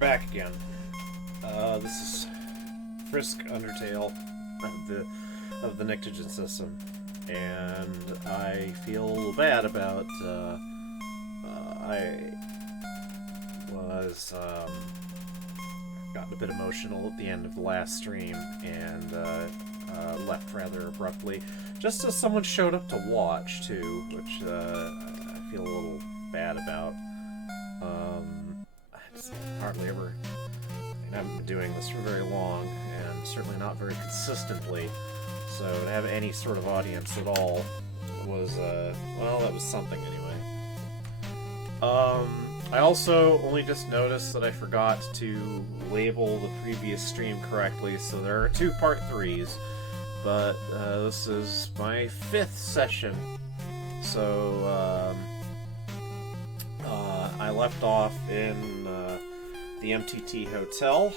back again. This is Frisk Undertale of the Nictogen system, and I feel bad about. I was gotten a bit emotional at the end of the last stream and left rather abruptly, just as someone showed up to watch too, which I feel a little bad about. I just hardly ever. I haven't been doing this for very long, and certainly not very consistently. So to have any sort of audience at all was, well, that was something anyway. I also only just noticed that I forgot to label the previous stream correctly, so there are 2 part 3s, but this is my 5th session. So I left off in the MTT Hotel.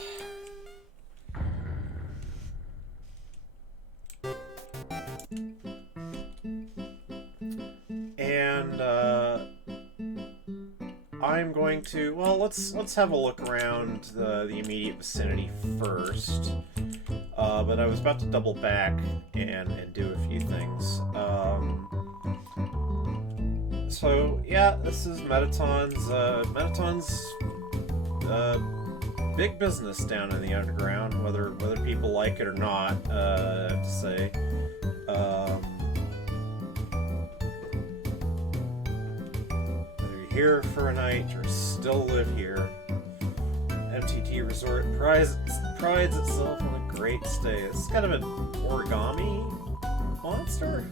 And I'm going to, well, let's have a look around the immediate vicinity first. But I was about to double back and do a few things. So yeah, this is Metaton's big business down in the underground, whether people like it or not. I have to say, whether you're here for a night or still live here, MTT Resort prides itself on a great stay. This is kind of an origami monster.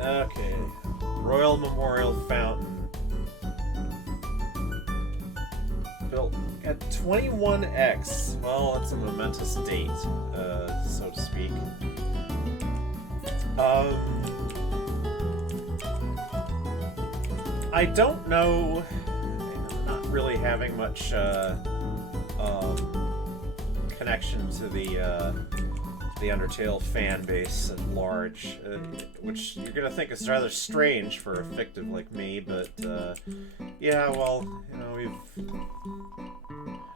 Okay, Royal Memorial Fountain. Built at 21x. Well, it's a momentous date, so to speak. I don't know. I'm not really having much connection to the Undertale fan base at large, which you're gonna think is rather strange for a fictive like me, but yeah, well, you know,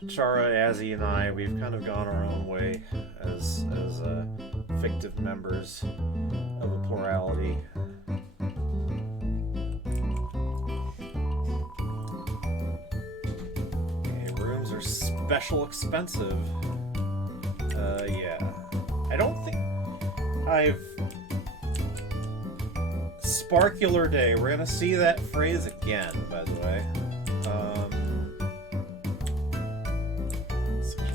Chara, Azzy, and I, we've kind of gone our own way as fictive members of a plurality. Okay, rooms are special expensive. Yeah. I don't think I've... Sparkular Day. We're gonna see that phrase again, by the way.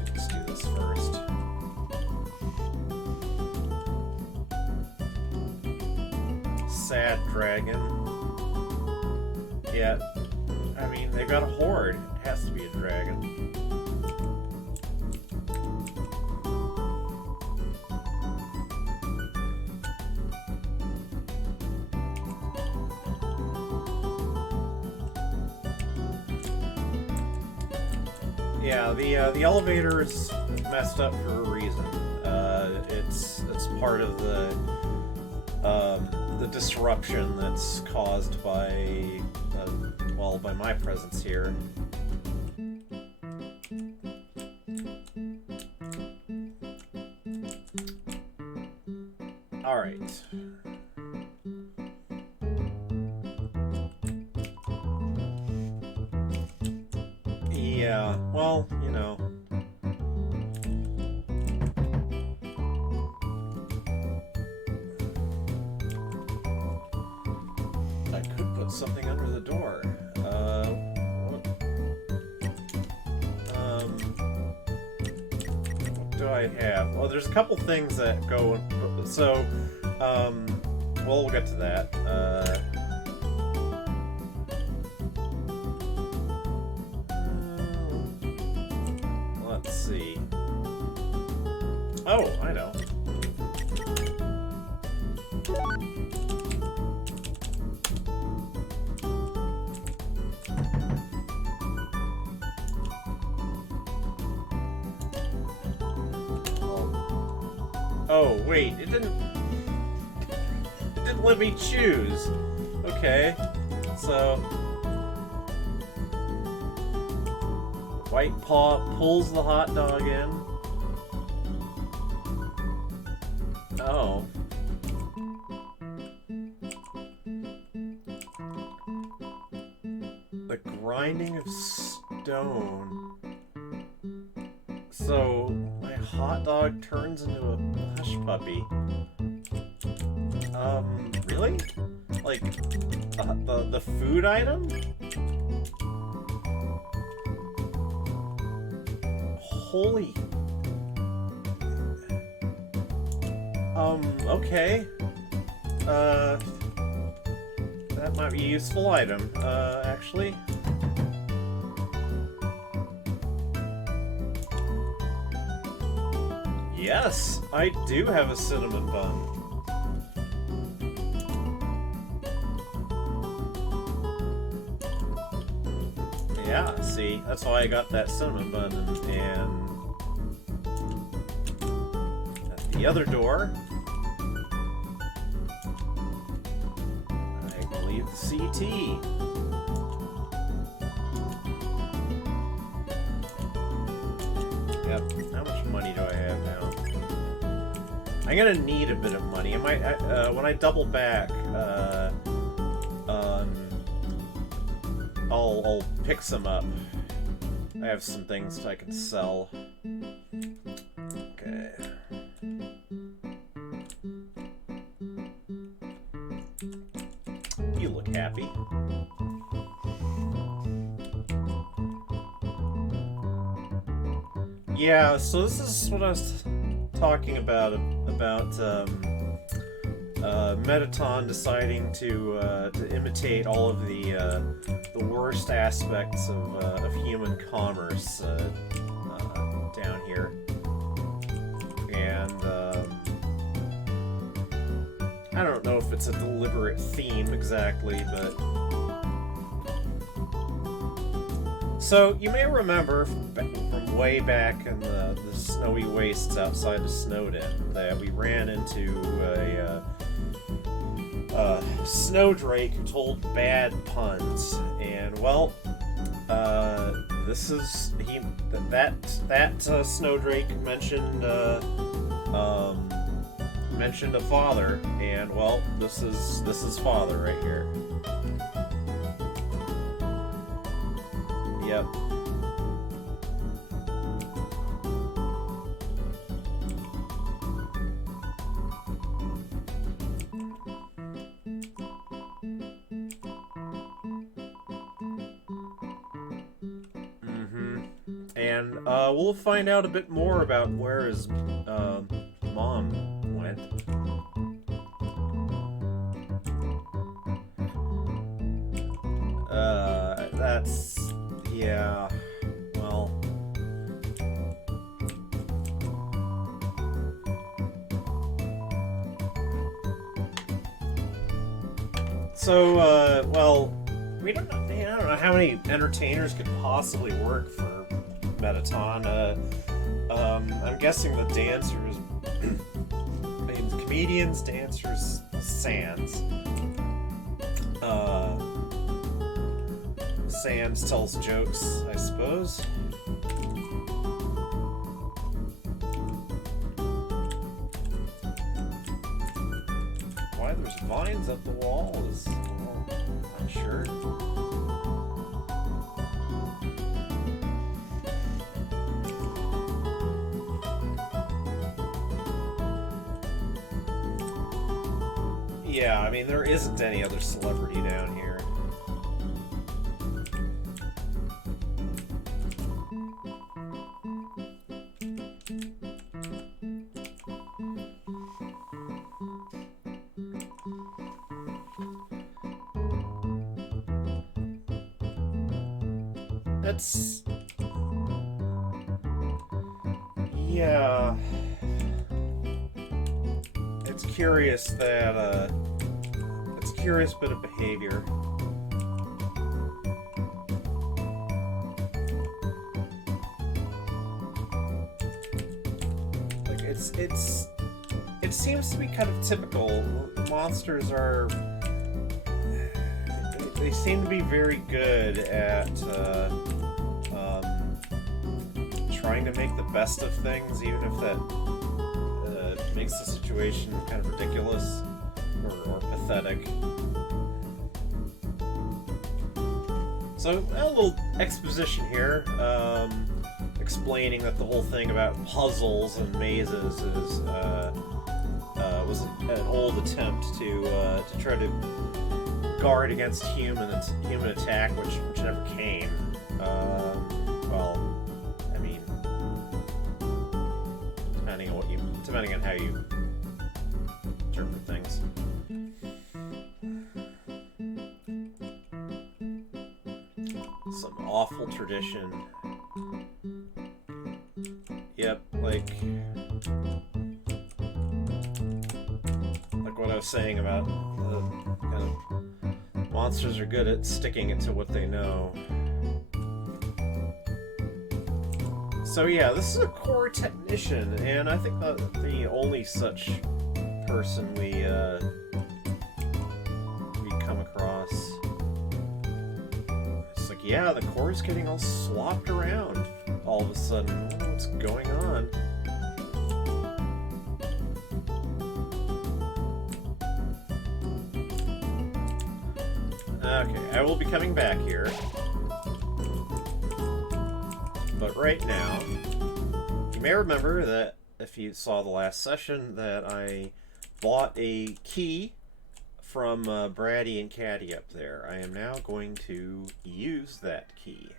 Let's do this first. Sad dragon. Yeah, I mean, they've got a horde. It has to be a dragon. Yeah, the elevator is messed up for a reason. It's part of the disruption that's caused by well, by my presence here. All right. Yeah, well, you know. I could put something under the door. What do I have? Well, there's a couple things that go, so, well, we'll get to that. Let's see. Oh, I know. Oh, wait, it didn't... let me choose. Okay, so White Paw pulls the hot dog in. Oh. The grinding of stone. So my hot dog turns into a hush puppy. Really? Like the food item? Holy. Okay. That might be a useful item, actually. Yes, I do have a cinnamon bun. Yeah, see, that's why I got that cinnamon bun, and at the other door, I believe the CT. Yep, how much money do I have now? I'm gonna need a bit of money. I might, when I double back, I'll pick some up. I have some things I can sell. Okay. You look happy. Yeah, so this is what I was talking about Metaton deciding to imitate all of the worst aspects of human commerce down here, and I don't know if it's a deliberate theme exactly, but so you may remember from way back in the snowy wastes outside of Snowden that we ran into a snowdrake who told bad puns, and well, this is that snowdrake mentioned mentioned a father, and well, this is father right here. Yep. And we'll find out a bit more about where his mom went. That's... yeah... well... So, well, we don't know, I don't know how many entertainers could possibly work for Metaton. I'm guessing the dancers, I mean, comedians, dancers, Sans. Sans tells jokes, I suppose. Why there's vines up the wall is, well, I'm sure. Yeah, I mean, there isn't any other celebrity down here. It's... yeah... it's curious that, it's a curious bit of behavior. Like, it's it seems to be kind of typical. Monsters are... They seem to be very good at trying to make the best of things, even if that makes the situation kind of ridiculous or pathetic. So, a little exposition here, explaining that the whole thing about puzzles and mazes is was an old attempt to try to guard against human attack, which never came. Well, I mean, depending on how you interpret things. Some awful tradition. Yep, like what I was saying about kind of monsters are good at sticking it to what they know. So yeah, this is a core technician, and I think the only such person we come across. It's like, yeah, the core's getting all swapped around all of a sudden. I don't know what's going on. Okay, I will be coming back here. But right now, you may remember that if you saw the last session that I bought a key from Braddy and Caddy up there. I am now going to use that key.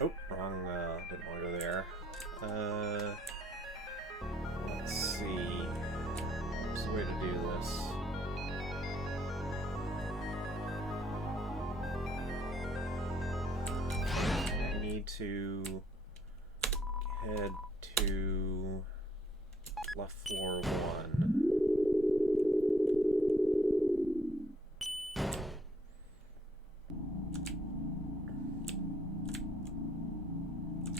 Oh, wrong, didn't want to go there. Let's see. What's the way to do this? I need to head to left floor 1.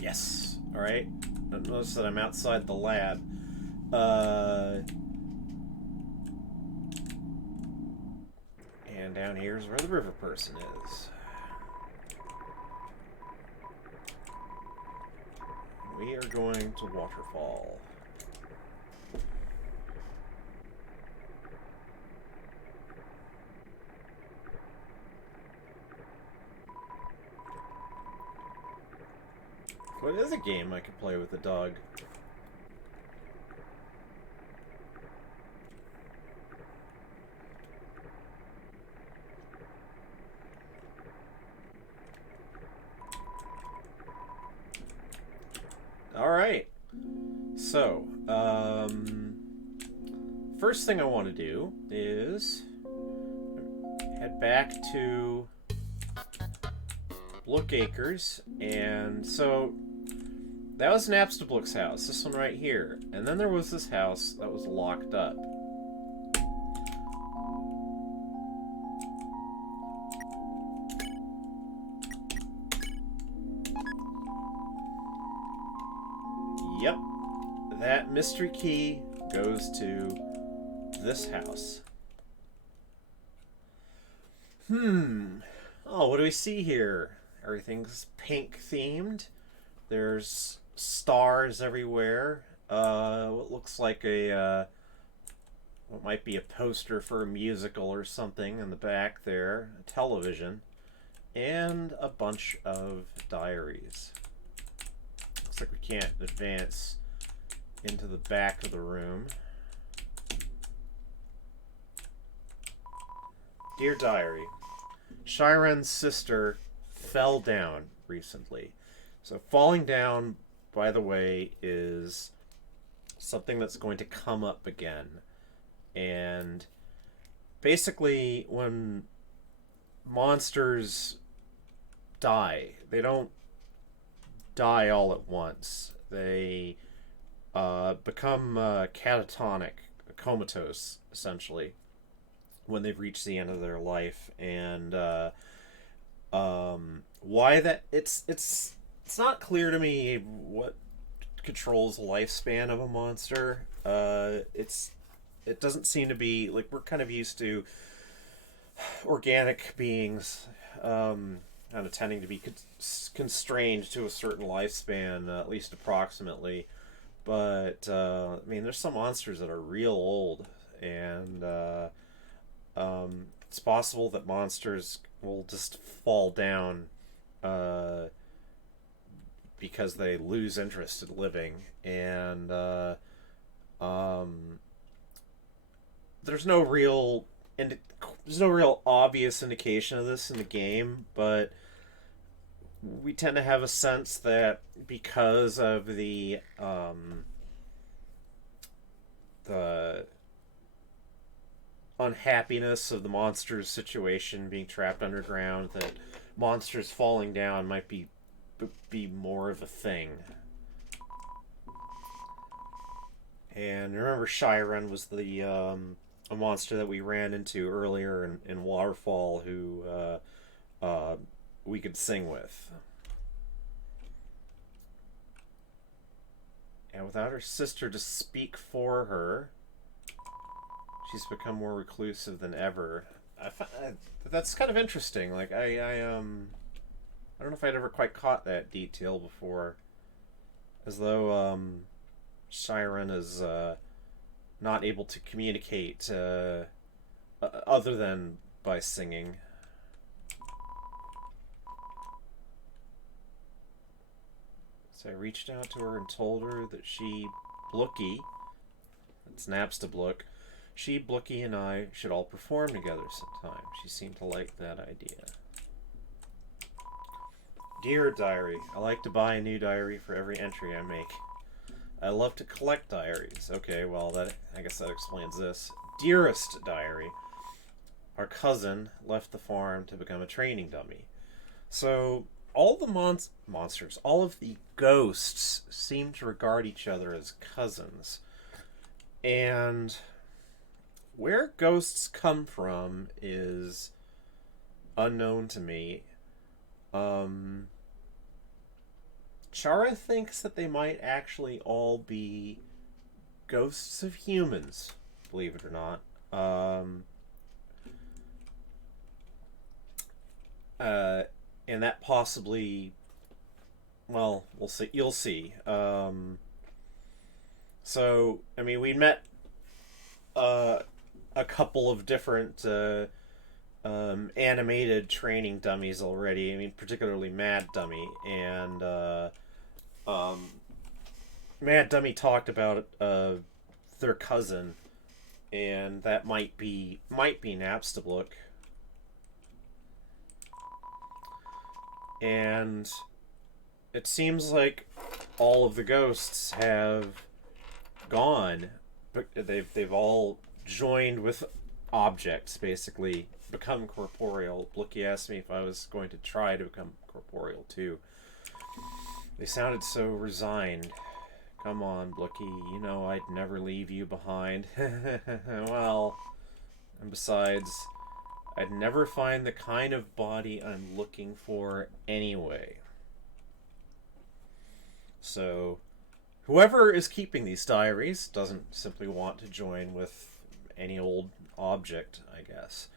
Yes. Alright. Notice that I'm outside the lab. And down here's where the river person is. We are going to Waterfall. What is a game I could play with a dog? Alright. So, first thing I want to do is head back to Blook Acres, and so that was Napstablook's house, this one right here. And then there was this house that was locked up. Yep, that mystery key goes to this house. Oh, what do we see here? Everything's pink themed. There's stars everywhere. What looks like a what might be a poster for a musical or something in the back there, a television, and a bunch of diaries. Looks like we can't advance into the back of the room. Dear Diary, Shiren's sister fell down recently. So falling down, by the way, is something that's going to come up again. And basically, when monsters die, they don't die all at once. They become catatonic, comatose, essentially, when they've reached the end of their life. And why that... It's not clear to me what controls the lifespan of a monster. It doesn't seem to be like we're kind of used to organic beings kind of tending to be constrained to a certain lifespan, at least approximately. But I mean, there's some monsters that are real old, and it's possible that monsters will just fall down uh, because they lose interest in living, and um, there's no real there's no real obvious indication of this in the game, but we tend to have a sense that because of the unhappiness of the monsters' situation being trapped underground, that monsters falling down might be more of a thing. And remember, Shyren was the a monster that we ran into earlier in Waterfall, who we could sing with. And without her sister to speak for her, she's become more reclusive than ever. That's kind of interesting. Like I don't know if I'd ever quite caught that detail before, as though Shyren is not able to communicate other than by singing. So I reached out to her and told her that Blookie, it's Napstablook, Blookie, and I should all perform together sometime. She seemed to like that idea. Dear Diary, I like to buy a new diary for every entry I make. I love to collect diaries. Okay, well, I guess that explains this. Dearest Diary, our cousin left the farm to become a training dummy. So all the monsters, all of the ghosts seem to regard each other as cousins. And where ghosts come from is unknown to me. Chara thinks that they might actually all be ghosts of humans, believe it or not. And that possibly, well, we'll see. You'll see. So, I mean, we met a couple of different animated training dummies already. I mean, particularly Mad Dummy, and Mad Dummy talked about their cousin, and that might be Napstablook. And it seems like all of the ghosts have gone. But they've all joined with objects, basically become corporeal. Blookie asked me if I was going to try to become corporeal too. They sounded so resigned. Come on, Blookie, you know I'd never leave you behind. Well, and besides, I'd never find the kind of body I'm looking for anyway. So, whoever is keeping these diaries doesn't simply want to join with any old object, I guess.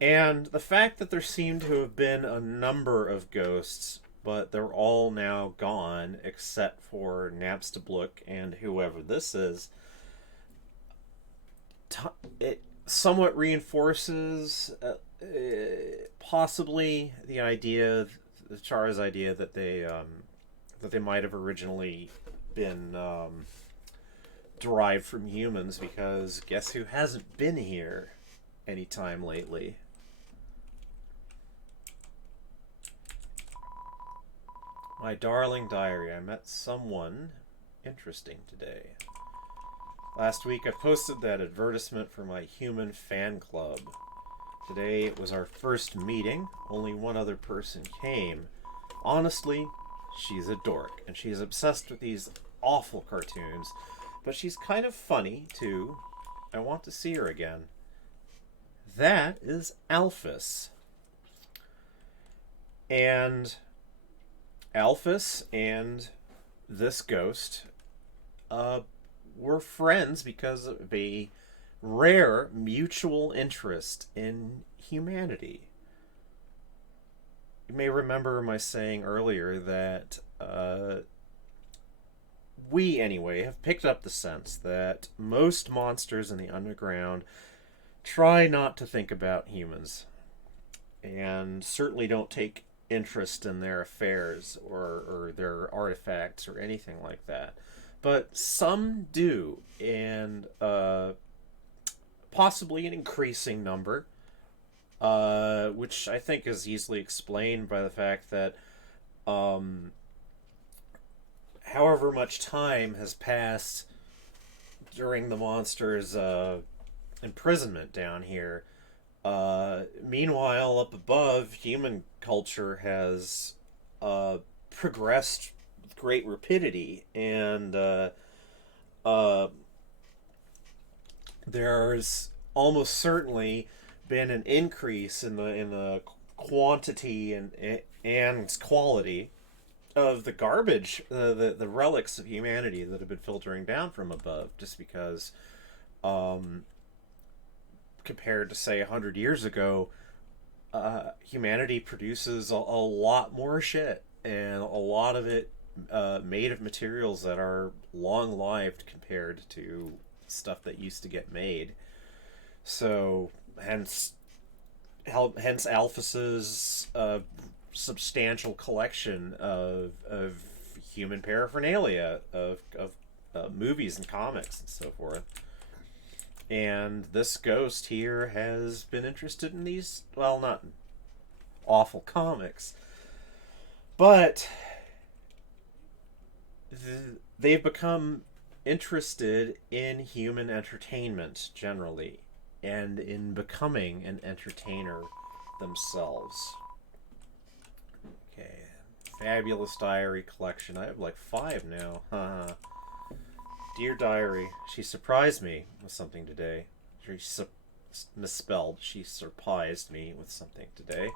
And the fact that there seem to have been a number of ghosts, but they're all now gone except for Napstablook and whoever this is, it somewhat reinforces possibly the idea, Chara's idea, that they might have originally been derived from humans, because guess who hasn't been here any time lately? My darling diary, I met someone interesting today. Last week I posted that advertisement for my human fan club. Today it was our first meeting. Only one other person came. Honestly, she's a dork, and she's obsessed with these awful cartoons, but she's kind of funny, too. I want to see her again. That is Alphys. And Alphys and this ghost we're friends because of a rare mutual interest in humanity. You may remember my saying earlier that we, anyway, have picked up the sense that most monsters in the underground try not to think about humans, and certainly don't take interest in their affairs or their artifacts or anything like that. But some do, and possibly an increasing number, which I think is easily explained by the fact that um, however much time has passed during the monster's imprisonment down here, meanwhile, up above, human culture has progressed with great rapidity, and uh, there's almost certainly been an increase in the quantity and quality of the garbage, the relics of humanity that have been filtering down from above, just because, um, compared to say 100 years ago, humanity produces a lot more shit, and a lot of it made of materials that are long lived compared to stuff that used to get made. So hence Alphys's substantial collection of human paraphernalia of movies and comics and so forth. And this ghost here has been interested in these, well, not awful comics, but they've become interested in human entertainment generally, and in becoming an entertainer themselves. Okay, fabulous diary collection. I have like 5 now. Haha. Dear Diary, she surprised me with something today. Misspelled. She surprised me with something today.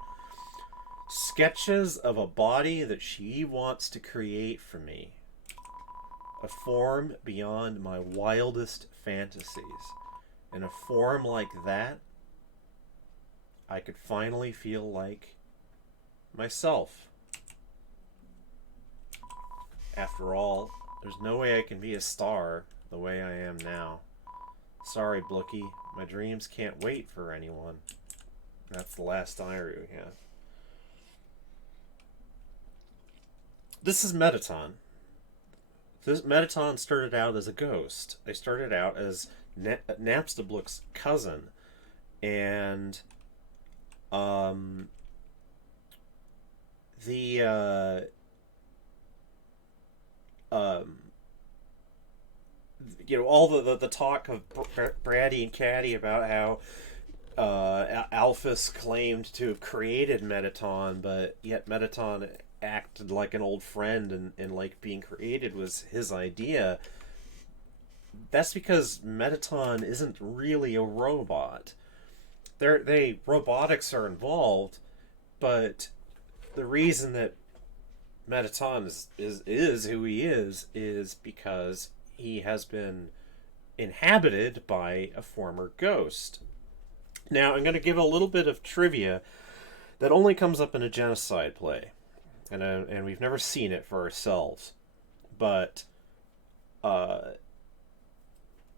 Sketches of a body that she wants to create for me. A form beyond my wildest fantasies. In a form like that, I could finally feel like myself. After all, there's no way I can be a star the way I am now. Sorry, Blookie. My dreams can't wait for anyone. That's the last diary we have. This is Metaton. This Metaton started out as a ghost. They started out as Napstablook's cousin. And the all the talk of Braddy and Caddy about how Alphys claimed to have created Metaton, but yet Metaton acted like an old friend, and like being created was his idea. That's because Metaton isn't really a robot. Robotics are involved, but the reason that Metaton is who he is because he has been inhabited by a former ghost. Now, I'm going to give a little bit of trivia that only comes up in a genocide play, and we've never seen it for ourselves. But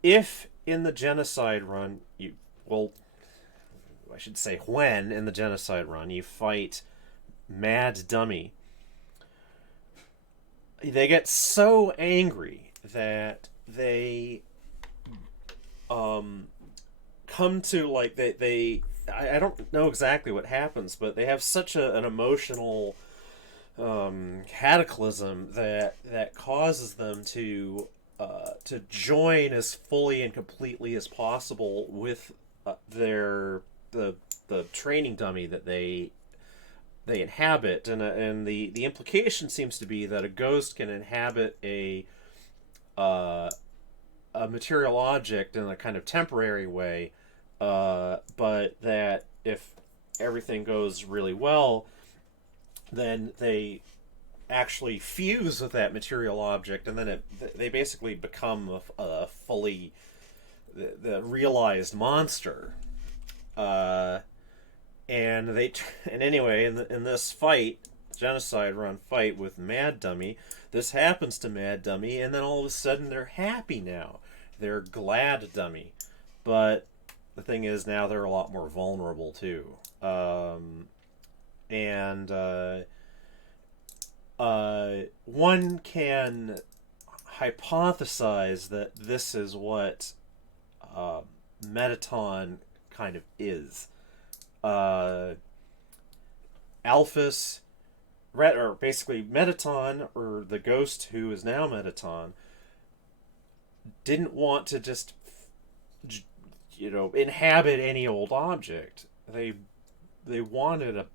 if in the genocide run I should say when in the genocide run you fight Mad Dummy, they get so angry that they come to, like, I don't know exactly what happens, but they have such an emotional cataclysm that causes them to join as fully and completely as possible with the training dummy that they inhabit, and the implication seems to be that a ghost can inhabit a material object in a kind of temporary way, but that if everything goes really well, then they actually fuse with that material object, and then they basically become a fully the realized monster. Uh, and anyway, in this fight, genocide run fight with Mad Dummy, this happens to Mad Dummy, and then all of a sudden they're happy now. They're glad Dummy, but the thing is now they're a lot more vulnerable too. And One can hypothesize that this is what uh, Metaton kind of is. Alphys, or basically Metaton, or the ghost who is now Metaton, didn't want to just, inhabit any old object. They wanted a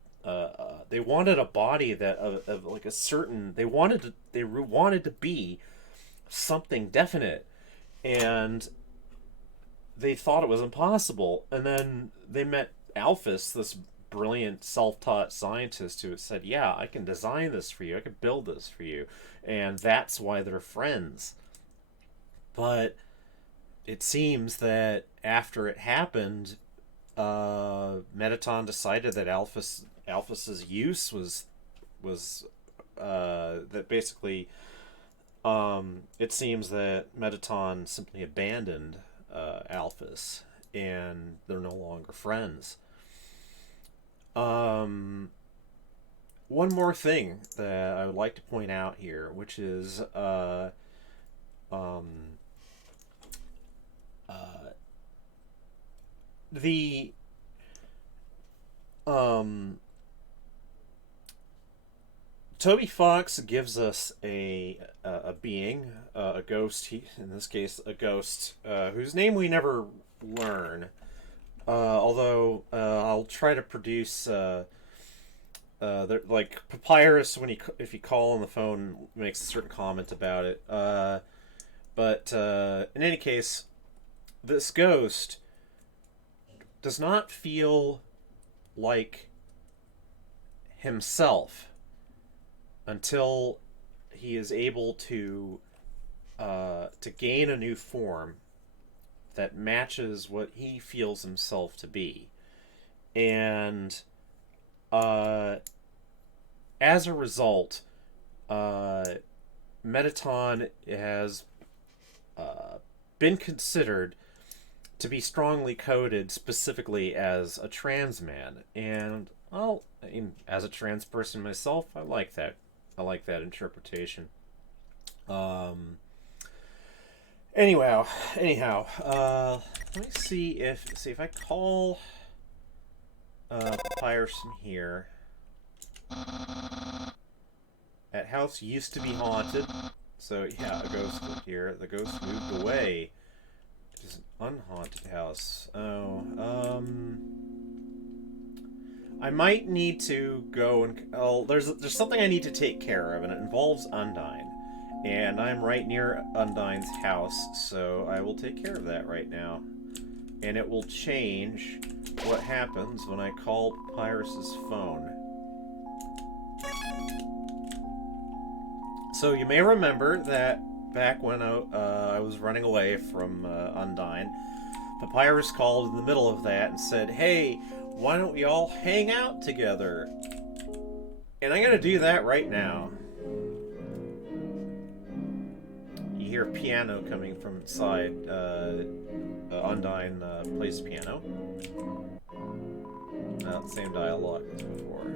body that of like a certain they wanted to be something definite, and they thought it was impossible. And then they met Alphys, this brilliant self-taught scientist, who said, "Yeah, I can design this for you. I can build this for you," and that's why they're friends. But it seems that after it happened, Metaton decided that Alphys's use was that basically it seems that Metaton simply abandoned Alphys, and they're no longer friends. One more thing that I would like to point out here, which is the Toby Fox gives us a being, a ghost. In this case, a ghost whose name we never learn. Although I'll try to produce like Papyrus, if you call on the phone, makes a certain comment about it. But in any case, this ghost does not feel like himself until he is able to gain a new form that matches what he feels himself to be. And as a result, Metaton has been considered to be strongly coded specifically as a trans man. And as a trans person myself, I like that. I like that interpretation. Anyhow, let me see if I call Papyrus from here. That house used to be haunted, so yeah, a ghost lived here. The ghost moved away. It is an unhaunted house. I might need to go and there's something I need to take care of, and it involves Undyne. And I'm right near Undyne's house, so I will take care of that right now. And it will change what happens when I call Papyrus's phone. So you may remember that back when I was running away from Undyne, Papyrus called in the middle of that and said, "Hey, why don't we all hang out together?" And I'm going to do that right now. You hear piano coming from inside. Undyne plays piano. Same dialogue as before.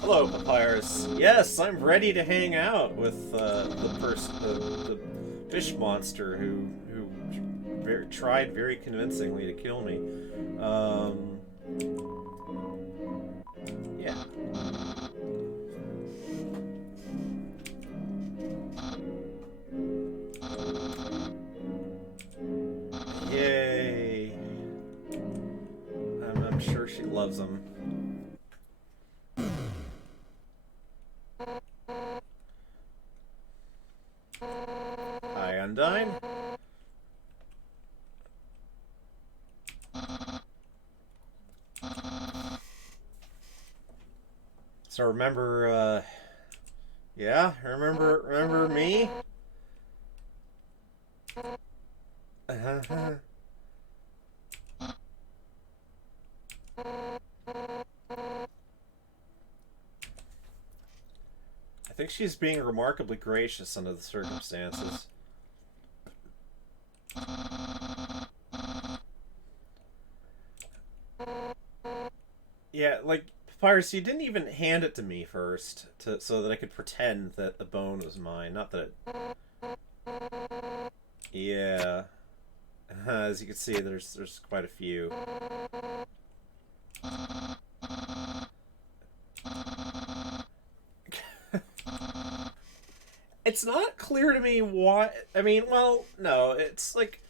Hello, Papyrus. Yes, I'm ready to hang out with the fish monster who tried very convincingly to kill me. Yeah. Yay. I'm sure she loves him. Hi, Undyne. So remember, yeah, remember me? I think she's being remarkably gracious under the circumstances. Yeah, like, Papyrus, you didn't even hand it to me first, so that I could pretend that the bone was mine. Not that it... Yeah. As you can see, there's quite a few. It's not clear to me why... I mean, well, no, it's like...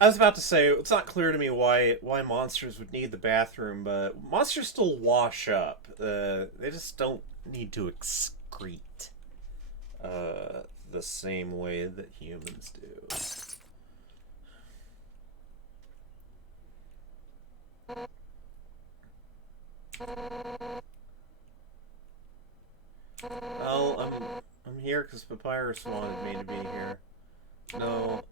I was about to say, it's not clear to me why monsters would need the bathroom, but monsters still wash up. They just don't need to excrete the same way that humans do. Well, I'm here because Papyrus wanted me to be here. No.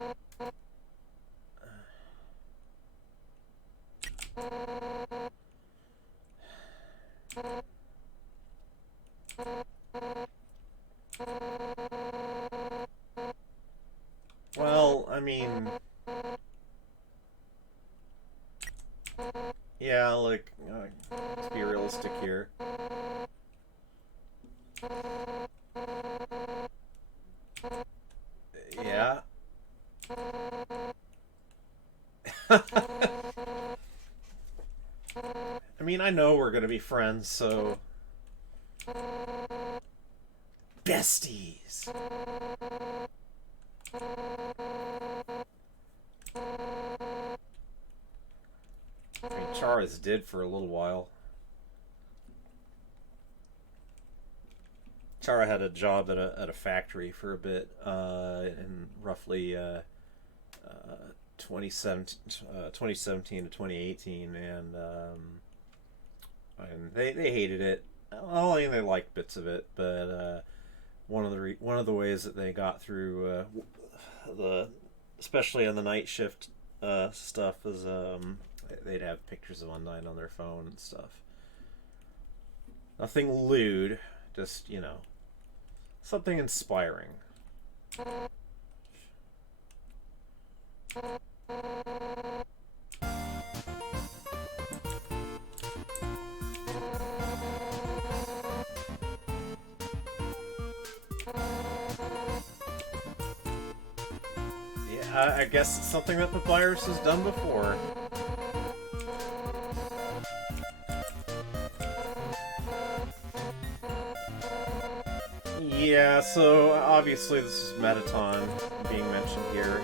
Well, I mean... Yeah, like, let's be realistic here. Yeah. I mean, I know we're gonna be friends, so... Besties! I mean, Chara's did for a little while. Chara had a job at a factory for a bit, in roughly 2017 to 2018, and they hated it. Well, I mean, they liked bits of it, but one of the ways that they got through especially on the night shift stuff is they'd have pictures of Undyne on their phone and stuff. Nothing lewd, just, you know, something inspiring. Yeah, I guess it's something that Papyrus has done before. Yeah, so obviously this is Metaton being mentioned here.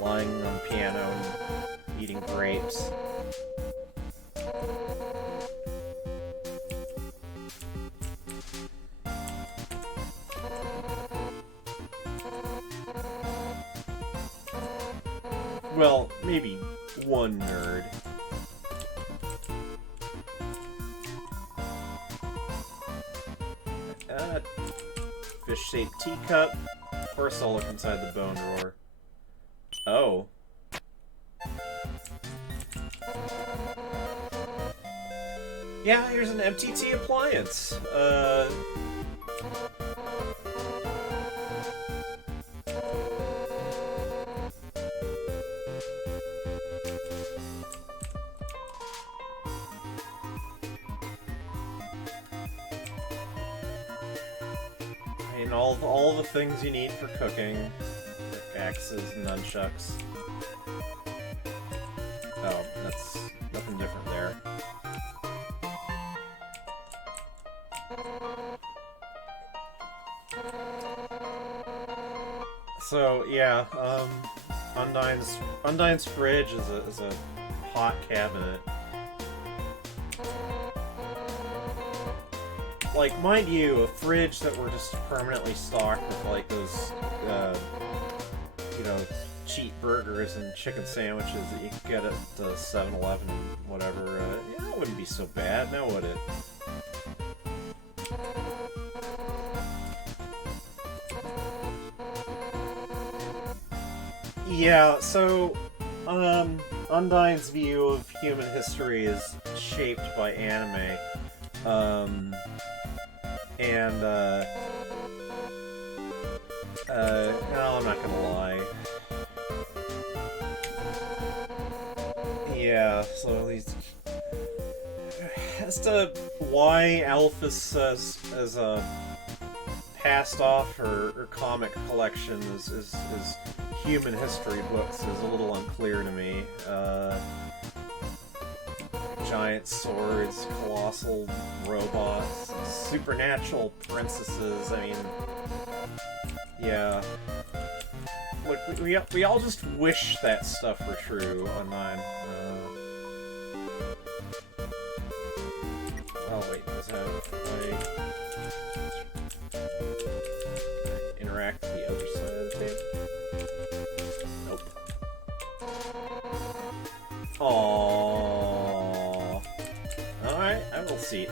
Lying on the piano and eating grapes. Well, maybe one nerd. Fish-shaped teacup. First I'll look inside the bone drawer. Oh. Yeah, here's an MTT appliance. I mean, all the things you need for cooking. Axes, nunchucks. Oh, that's nothing different there. So yeah, Undyne's fridge is a hot cabinet. Like, mind you, a fridge that we're just permanently stocked with like those you know, cheap burgers and chicken sandwiches that you can get at the 7-Eleven and whatever, yeah, that wouldn't be so bad, now would it? Yeah, so, Undyne's view of human history is shaped by anime, and, no, I'm not gonna lie. Yeah, so these... As to why Alphys as a passed off her comic collection is human history books is a little unclear to me. Giant swords, colossal robots, supernatural princesses, I mean... Yeah. Look, we all just wish that stuff were true online. Oh wait, is that... I interact with the other side of the table? Nope. Aww. Alright, I will seat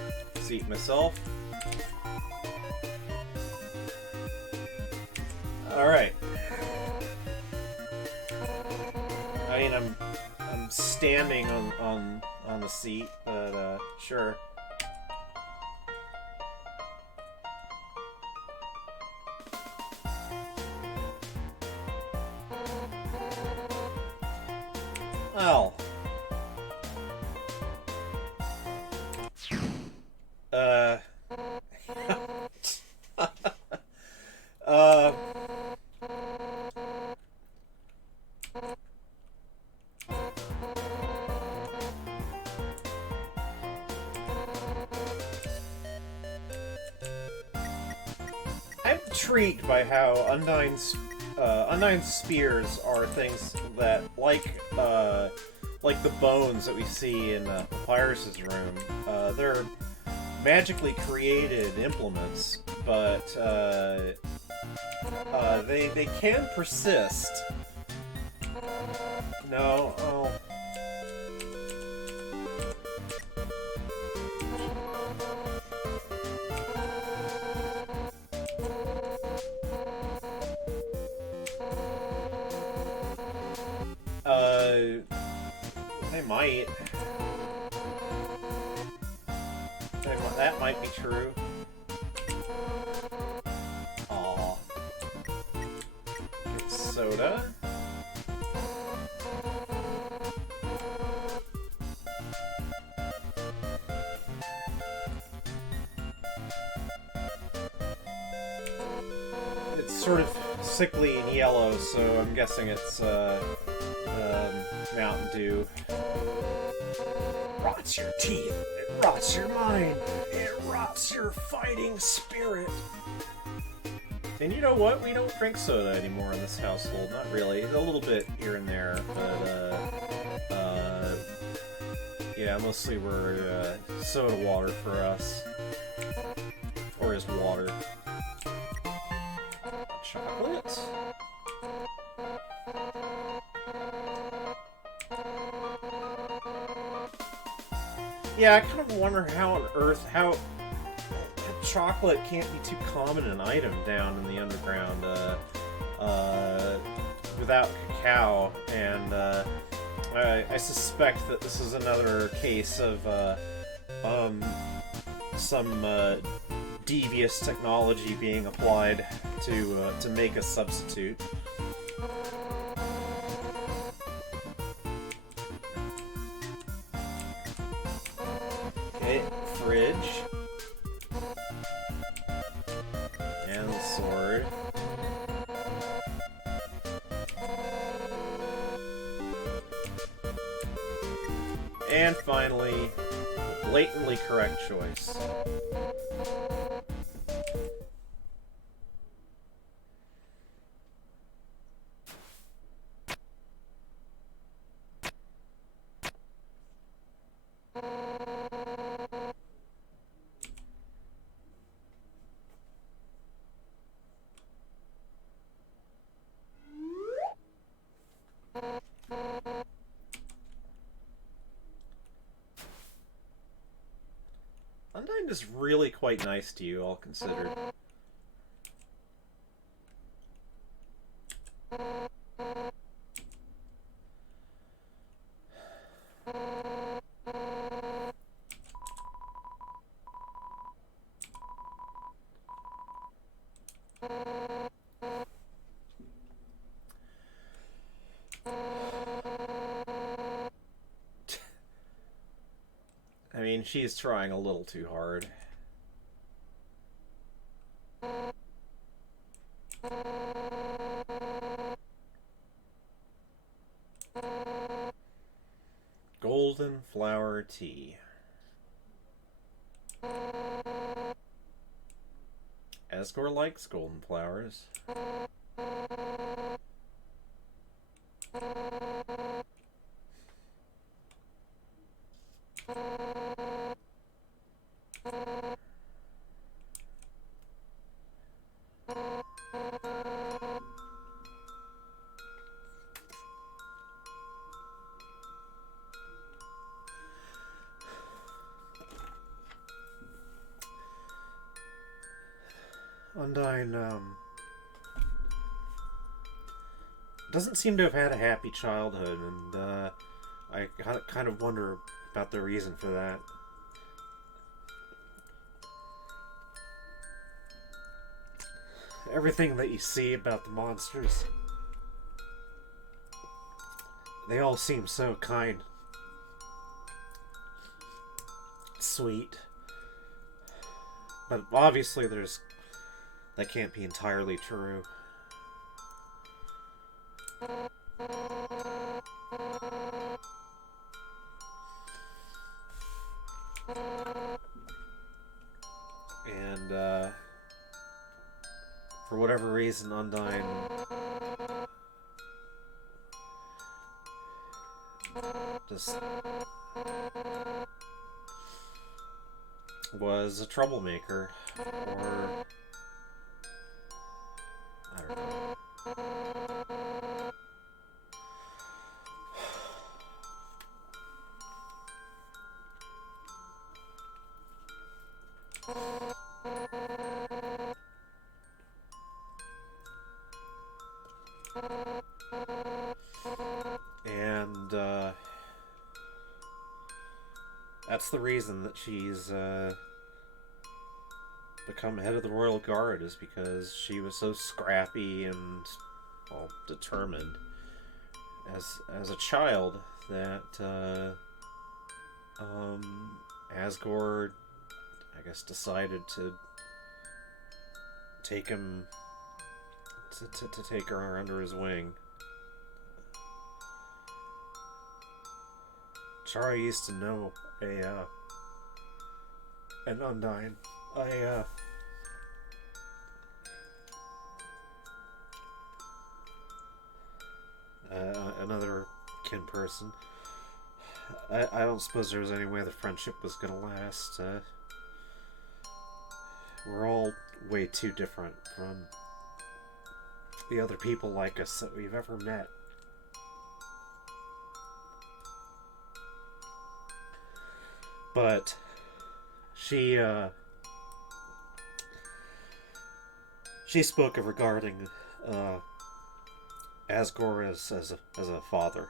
myself. Alright. I mean, I'm standing on the seat, but sure. Well. I'm intrigued by how Undyne's spears are things that, like the bones that we see in Papyrus's room, they're magically created implements, but they can persist. No, oh. They might. That might be true. Aw. Get soda. It's sort of sickly and yellow, so I'm guessing it's Mountain Dew. Rots your teeth, it rots your mind, it rots your fighting spirit. And you know what? We don't drink soda anymore in this household. Not really. A little bit here and there, but yeah, mostly we're soda water for us. Or is water. Chocolate? Yeah, I kind of wonder how on earth, how chocolate can't be too common an item down in the underground without cacao, and I suspect that this is another case of some devious technology being applied to make a substitute. Okay, fridge. And the sword. And finally, the blatantly correct choice. is really quite nice to you, all considered. I mean, she's trying a little too hard. Golden flower tea. Asgore likes golden flowers. Undyne, doesn't seem to have had a happy childhood, and, I kind of wonder about the reason for that. Everything that you see about the monsters, they all seem so kind. Sweet. But obviously that can't be entirely true. And, for whatever reason, Undyne just was a troublemaker, or I don't know. And that's the reason that she's become head of the Royal Guard, is because she was so scrappy and, well, determined as a child that Asgore, I guess, decided to take him to take her under his wing. Chara used to know an Undyne. Another kin person. I don't suppose there was any way the friendship was gonna last. We're all way too different from the other people like us that we've ever met. But she spoke of regarding Asgore as a father.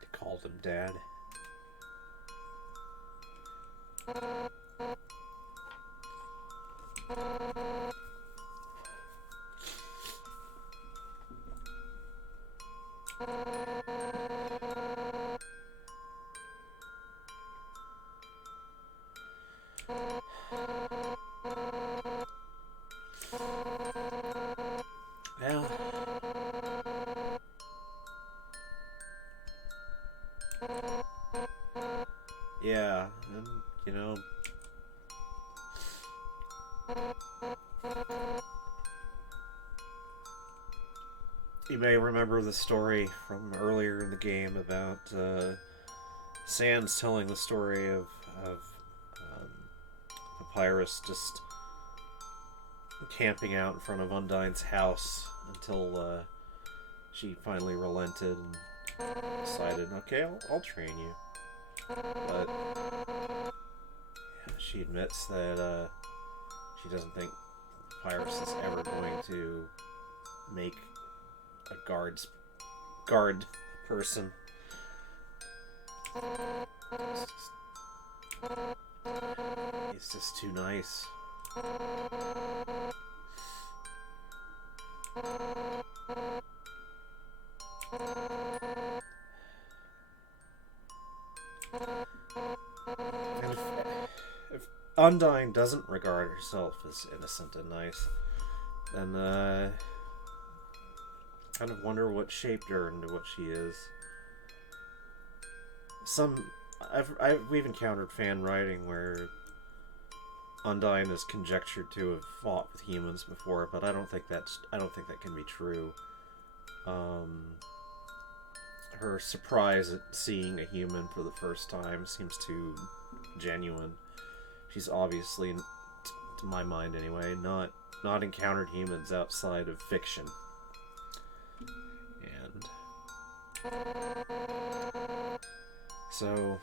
They called him Dad. Well, yeah, and you know, you may remember the story from earlier in the game about Sans telling the story of Papyrus just camping out in front of Undyne's house until she finally relented and decided, okay, I'll train you. But yeah, she admits that she doesn't think Pyrus is ever going to make a guard person. He's just too nice. And if Undyne doesn't regard herself as innocent and nice, then kind of wonder what shaped her into what she is. We've encountered fan writing where Undyne is conjectured to have fought with humans before, but I don't think that can be true. Her surprise at seeing a human for the first time seems too genuine. She's obviously, to my mind anyway, not encountered humans outside of fiction. And so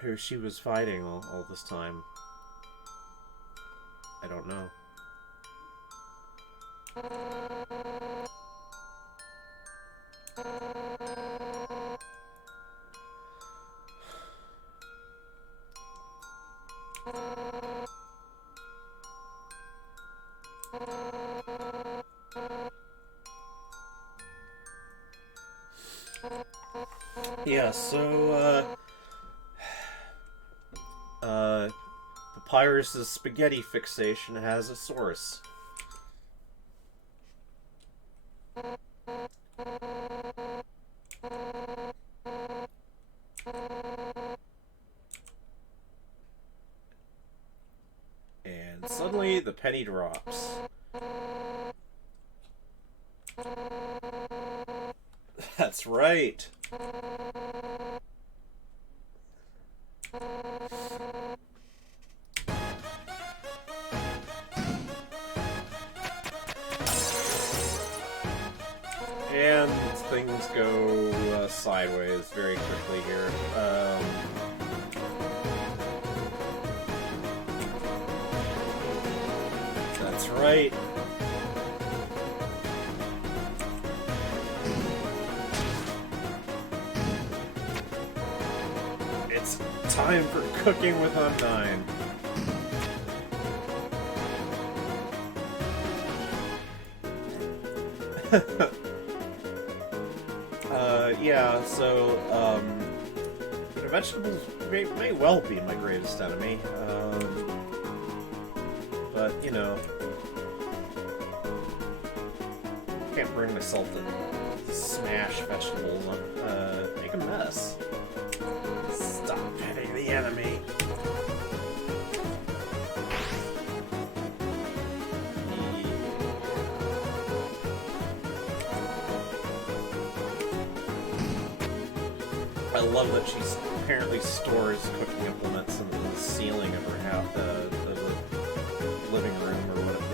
who she was fighting all this time, I don't know. Yeah, so, Papyrus's spaghetti fixation has a source. And suddenly the penny drops. That's right. And things go sideways very quickly here. That's right. It's time for cooking with Undyne. Yeah, so, vegetables may well be my greatest enemy, but, you know, can't bring myself to smash vegetables on, make a mess. Stop hitting the enemy. I love that she apparently stores cooking implements in the ceiling of her house, the living room or whatever.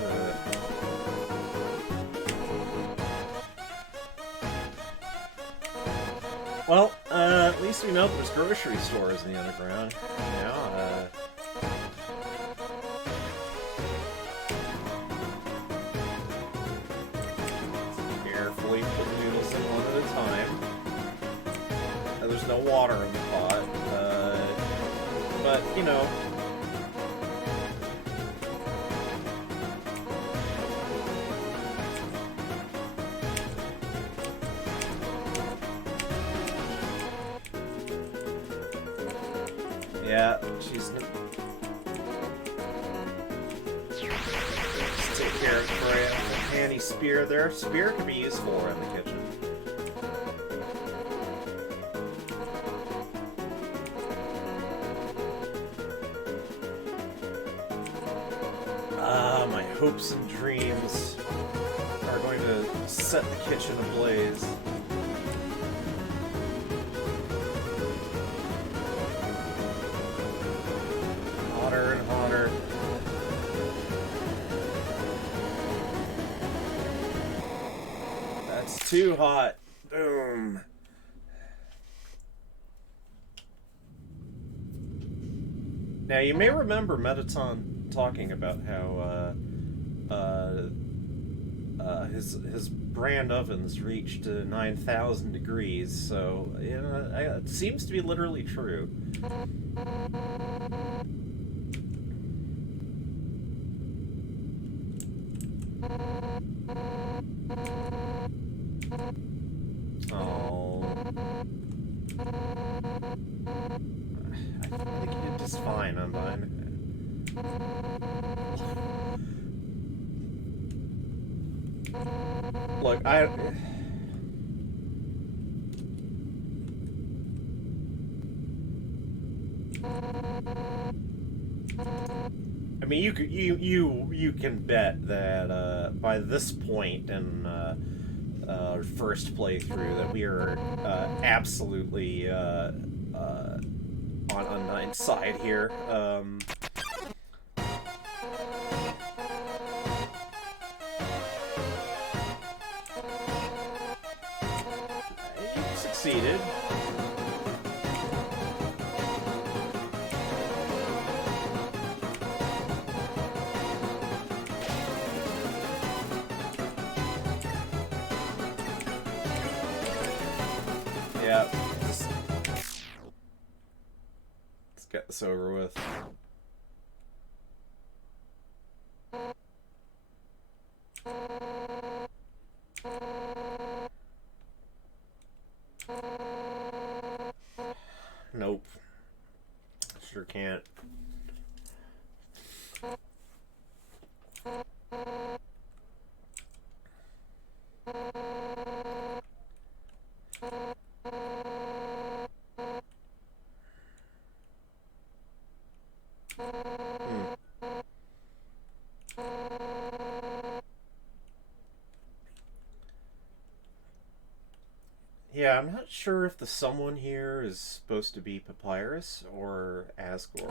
Well, at least we know there's grocery stores in the underground. Now, carefully put the noodles in one at a time. There's no water in the pot, but, you know, yeah, she's... Let's take care of it for you. A handy spear there. Spear can be useful around the kitchen. My hopes and dreams are going to set the kitchen ablaze. Hotter and hotter. Too hot. Boom. Now, you may remember Metaton talking about how his brand ovens reached 9,000 degrees, so you know, it seems to be literally true. Oh. I think you did just fine, Undyne. Look, I mean, you can bet that by this point in our first playthrough that we are absolutely on Undyne's side here. You succeeded. Yeah. Let's get this over with. Nope. Sure can't. Yeah, I'm not sure if the someone here is supposed to be Papyrus or Asgore.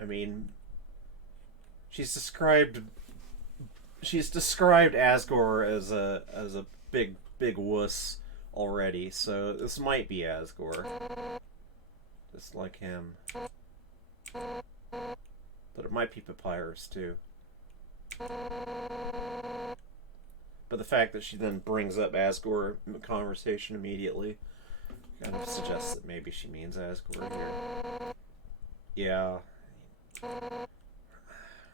I mean, she's described Asgore as a big wuss already, so this might be Asgore. Just like him. But it might be Papyrus too. But the fact that she then brings up Asgore in the conversation immediately kind of suggests that maybe she means Asgore here. Yeah.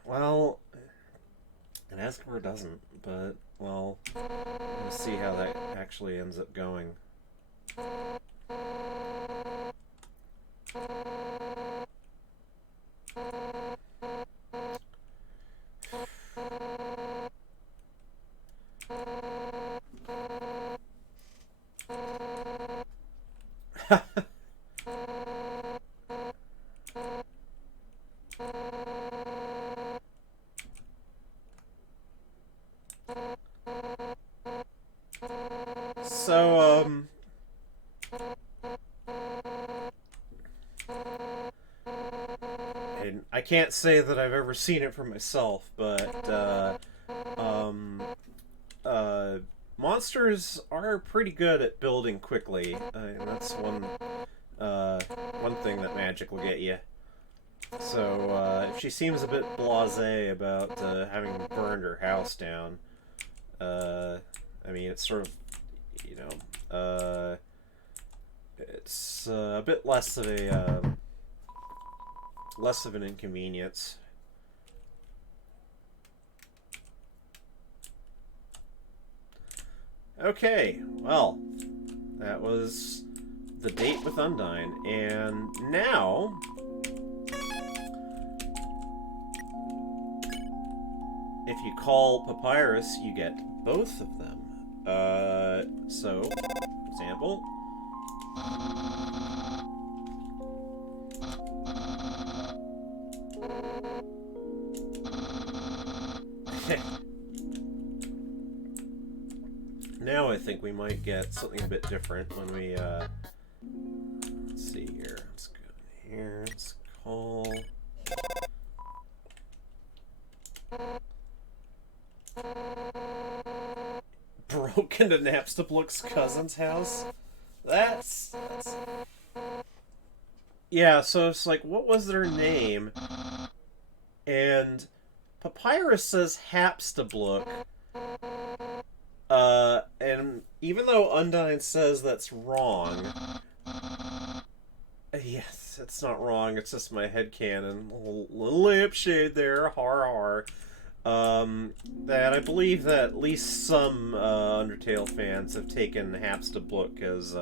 Well, and Asgore doesn't, but, well, we'll see how that actually ends up going. So, and I can't say that I've ever seen it for myself, but, monsters are pretty good at building quickly, and that's one thing that magic will get you. So, if she seems a bit blasé about having burned her house down, I mean, it's sort of, you know, it's a bit less of an inconvenience. Okay, well, that was the date with Undyne, and now if you call Papyrus, you get both of them. So, for example, now I think we might get something a bit different when we, let's see here. Let's go here. Let's call. broke into Napstablook's cousin's house. That's... Yeah, so it's like, what was their name? And Papyrus says Hapstablook. And even though Undyne says that's wrong... Yes, it's not wrong, it's just my headcanon. Little lampshade there, har har. That I believe that at least some Undertale fans have taken Hapstablook as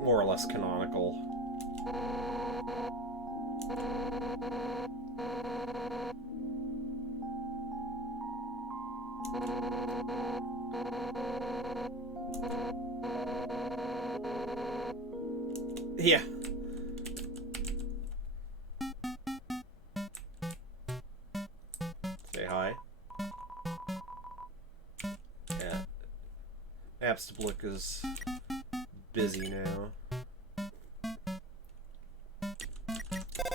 more or less canonical. Yeah. Say hi. Yeah. Hapstablook is busy now. I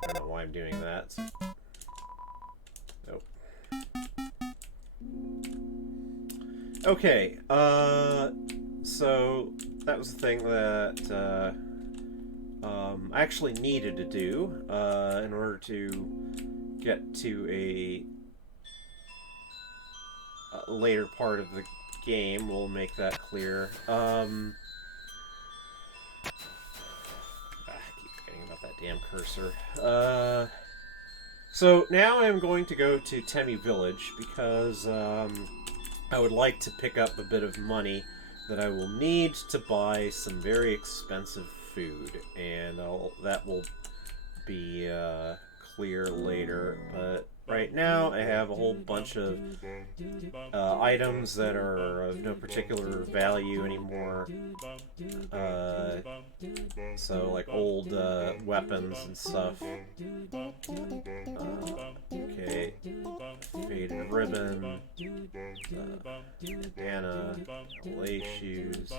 don't know why I'm doing that. So... Nope. Okay, so that was the thing that I actually needed to do in order to get to a later part of the game. We'll make that clear. I keep forgetting about that damn cursor. So now I'm going to go to Temmie Village because I would like to pick up a bit of money that I will need to buy some very expensive food, and that will be clear later. But right now I have a whole bunch of items that are of no particular value anymore. So like old weapons and stuff. Okay, faded ribbon, bandana, lace shoes.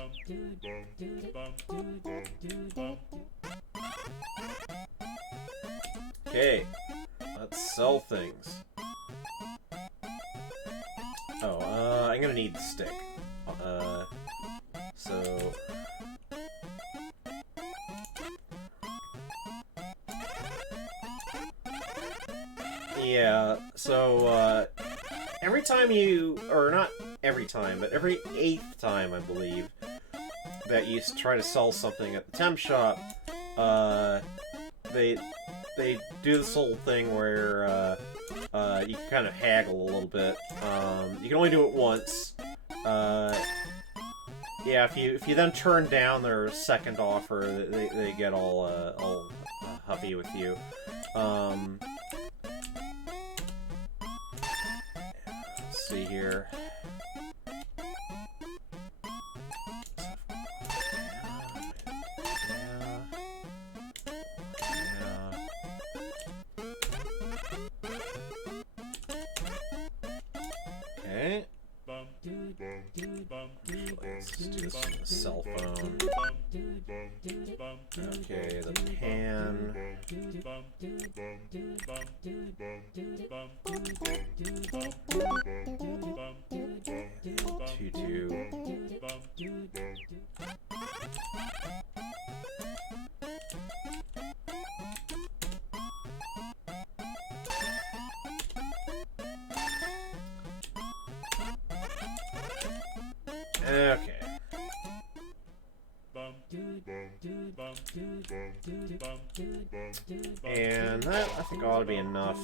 Okay, let's sell things. Oh, I'm gonna need the stick. So... Yeah, so, every time you... Or not every time, but every 8th time, I believe, that you try to sell something at the temp shop, they do this whole thing where, you can kind of haggle a little bit. You can only do it once. Yeah, if you then turn down their second offer, they get all huffy with you. Let's see here. Okay. Let's do this on the cell phone. Okay, the pan. Tutu. Okay. And that, I think, ought to be enough.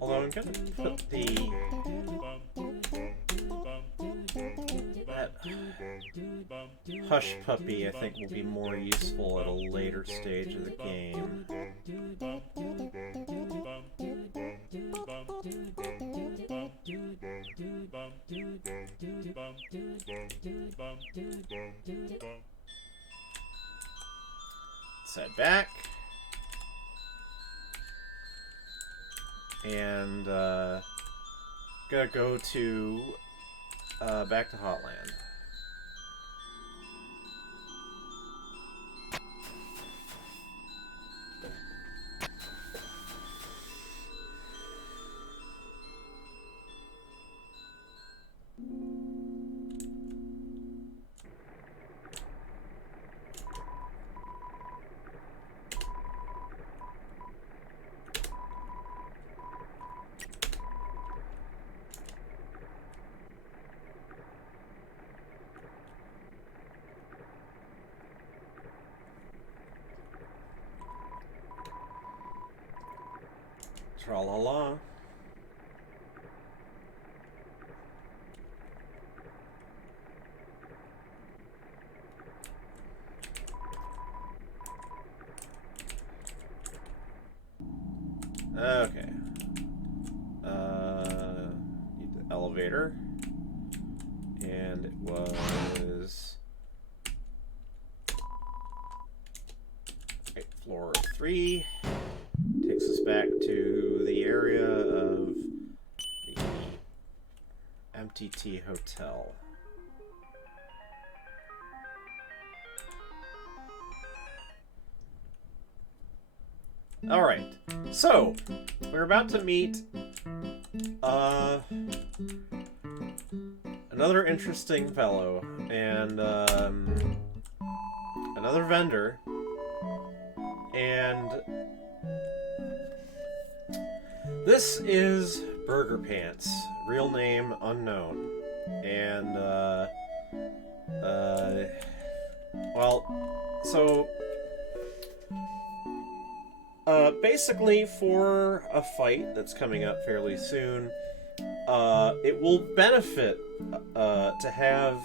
Although I'm gonna put that Hush Puppy, I think, will be more useful at a later stage of the game. Let's head back. And, gonna go to, back to Hotland. Tra-la-la. Okay. Need the elevator. And it was... Right, floor 3. Takes us back to the area of the MTT Hotel. Alright, so, we're about to meet, another interesting fellow, and, another vendor, and this is Burger Pants, real name unknown, and, well, so... basically, for a fight that's coming up fairly soon, it will benefit to have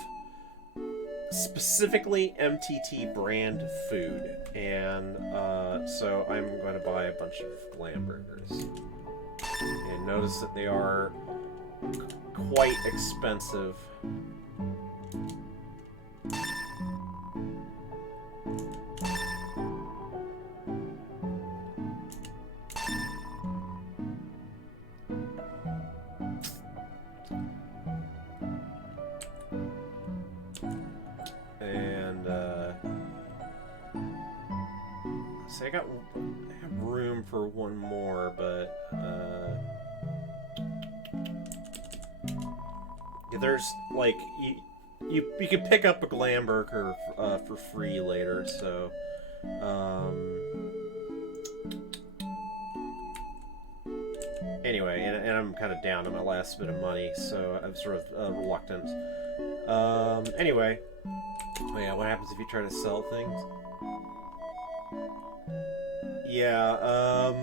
specifically MTT brand food, and so I'm going to buy a bunch of glam burgers. And notice that they are quite expensive. See, I have room for one more, but yeah, there's like you can pick up a glam burger for free later, so anyway, and I'm kind of down to my last bit of money, so I'm sort of reluctant. Anyway, oh yeah, what happens if you try to sell things? Yeah,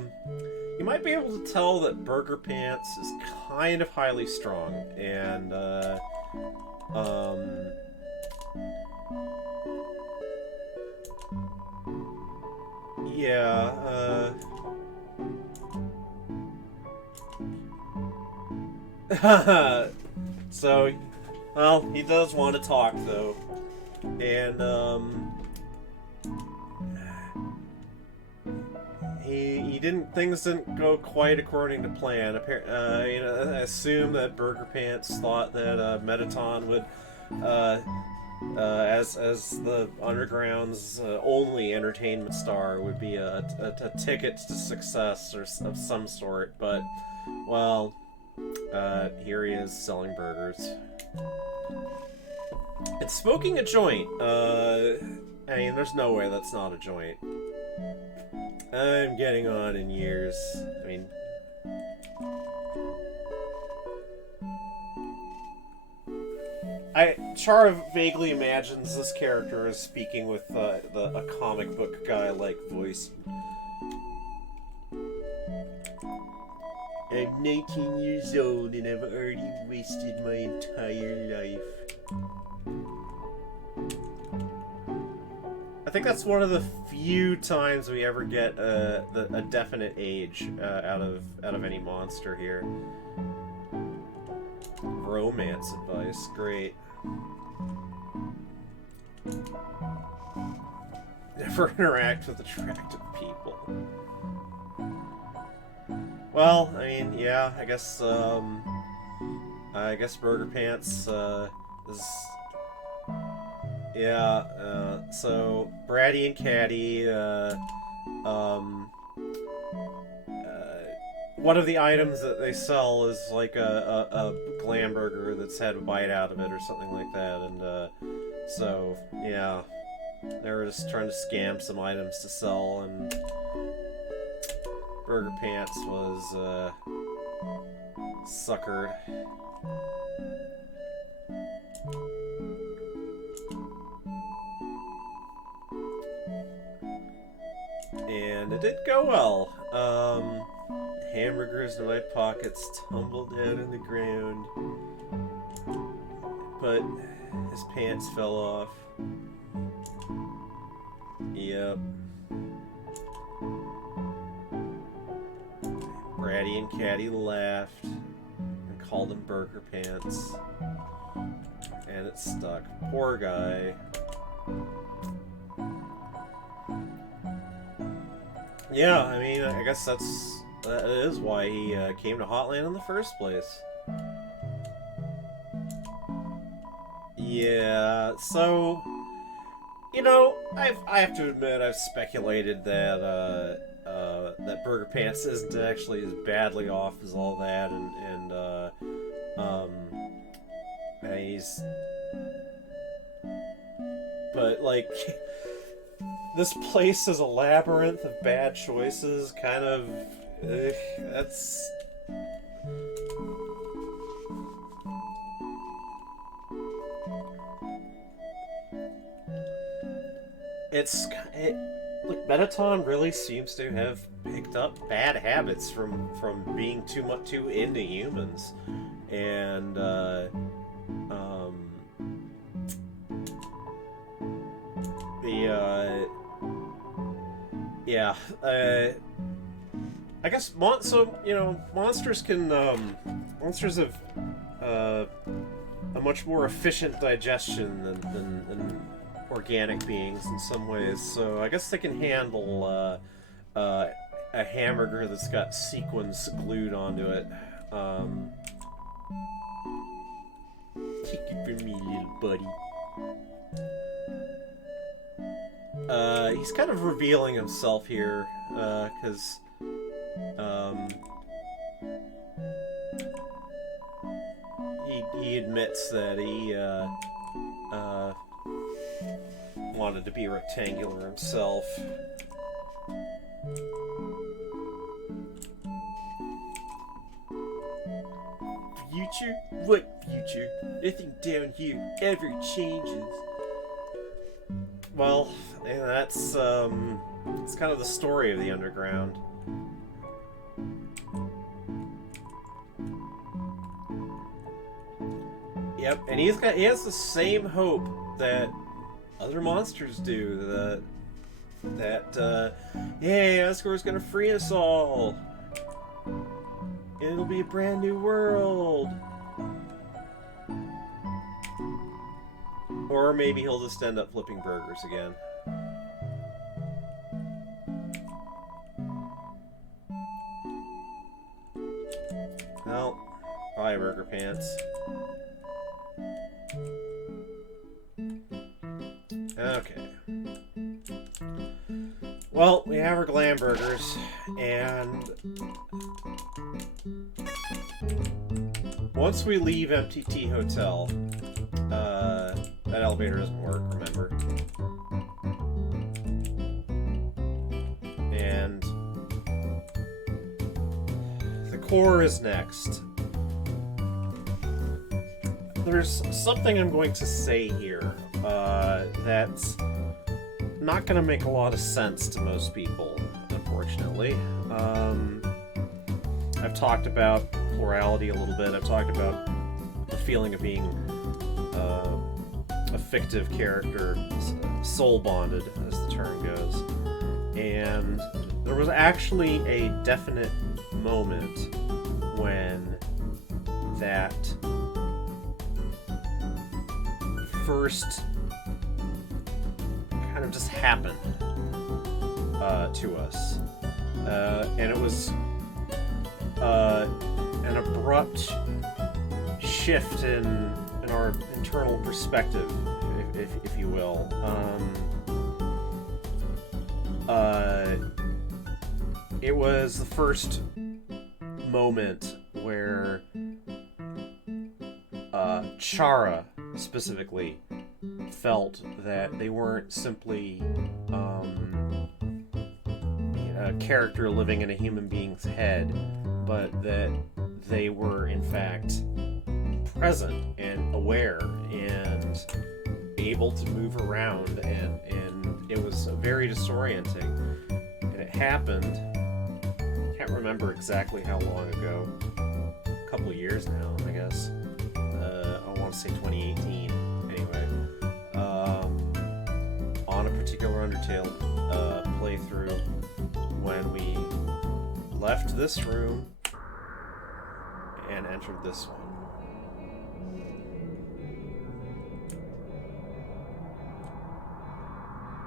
you might be able to tell that Burger Pants is kind of highly strung, and, yeah, so, well, he does want to talk, though, and, things didn't go quite according to plan. You know, I assume that Burger Pants thought that Metaton would, as the Underground's only entertainment star, would be a ticket to success or of some sort. But, well, here he is selling burgers and smoking a joint. I mean, there's no way that's not a joint. I'm getting on in years. I mean... Char vaguely imagines this character as speaking with a comic book guy-like voice. I'm 19 years old and I've already wasted my entire life. I think that's one of the few times we ever get a definite age out of any monster here. Romance advice, great. Never interact with attractive people. Well, I mean, yeah, I guess Burger Pants is. Yeah, so Bratty and Catty, one of the items that they sell is like a glam burger that's had a bite out of it or something like that, and so yeah, they were just trying to scam some items to sell, and Burger Pants was suckered. And it did go well. hamburgers in my pockets, tumble down on the ground. But his pants fell off. Yep. Bratty and Catty laughed and called him Burger Pants. And it stuck. Poor guy. Yeah, I mean, I guess that is why he came to Hotland in the first place. Yeah, so, you know, I have to admit I've speculated that that Burger Pants isn't actually as badly off as all that, and he's, but like, this place is a labyrinth of bad choices, kind of, that's... Look, Mettaton really seems to have picked up bad habits from being too into humans, and I guess monsters have a much more efficient digestion than organic beings in some ways, so I guess they can handle a hamburger that's got sequins glued onto it. Take it from me, little buddy. He's kind of revealing himself here, because he admits that he wanted to be rectangular himself. Future? What future? Nothing down here ever changes. Well, and that's it's kind of the story of the underground. Yep, and he has the same hope that other monsters do, that hey, Asgore's gonna free us all. It'll be a brand new world. Or maybe he'll just end up flipping burgers again. Well, bye, Burger Pants. Okay. Well, we have our glam burgers, and once we leave MTT Hotel, that elevator doesn't work, remember? And the core is next. There's something I'm going to say here that's not going to make a lot of sense to most people, unfortunately. I've talked about plurality a little bit. I've talked about the feeling of being a fictive character, soul-bonded, as the term goes. And there was actually a definite moment when that first kind of just happened to us. And it was an abrupt shift in our internal perspective, if you will. It was the first moment where Chara specifically felt that they weren't simply a character living in a human being's head, but that they were in fact present and aware and able to move around, and it was very disorienting. And it happened, I can't can't remember exactly how long ago. A couple of years now, I guess. I want to say 2018. Anyway, on a particular Undertale playthrough, when we left this room and entered this one.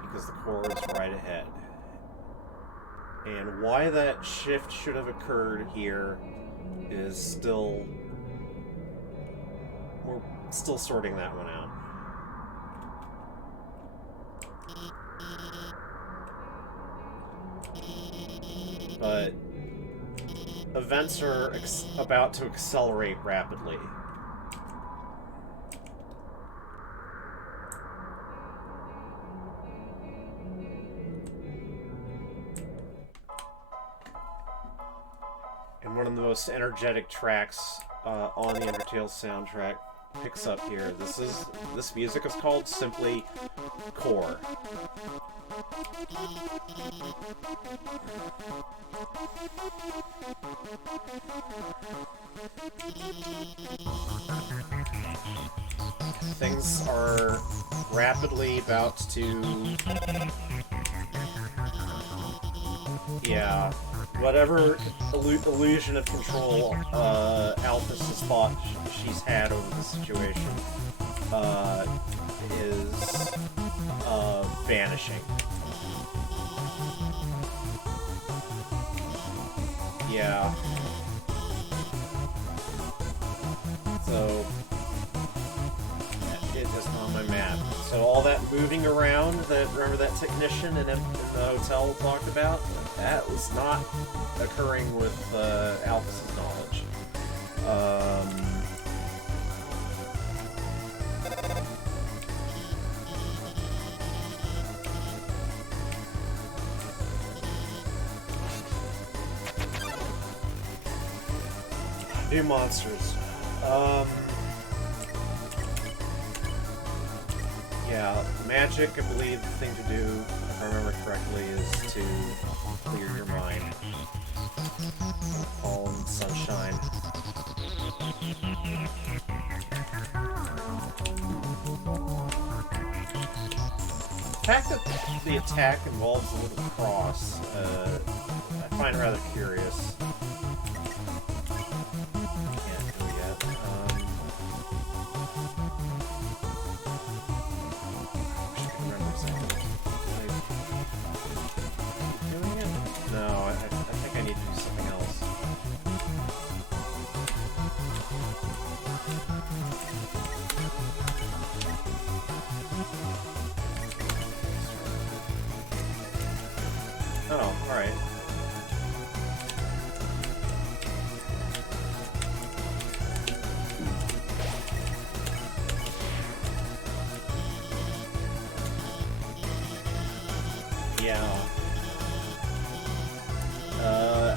Because the core is right ahead. And why that shift should have occurred here is still... We're still sorting that one out. But events are about to accelerate rapidly. And one of the most energetic tracks on the Undertale soundtrack picks up here. This music is called simply Core. Things are rapidly about to... Yeah, whatever illusion of control Alphys has thought she's had over the situation is vanishing. Yeah. So it is on my map. So all that moving around, remember that technician in the hotel talked about? That was not occurring with Alphys' knowledge. New monsters. Yeah, magic, I believe the thing to do, if I remember correctly, is to clear your mind. Calm, sunshine. The fact that the attack involves a little cross, I find rather curious. Can't do yet. Doing it? No, I think I need to do something else. Oh, alright. Yeah.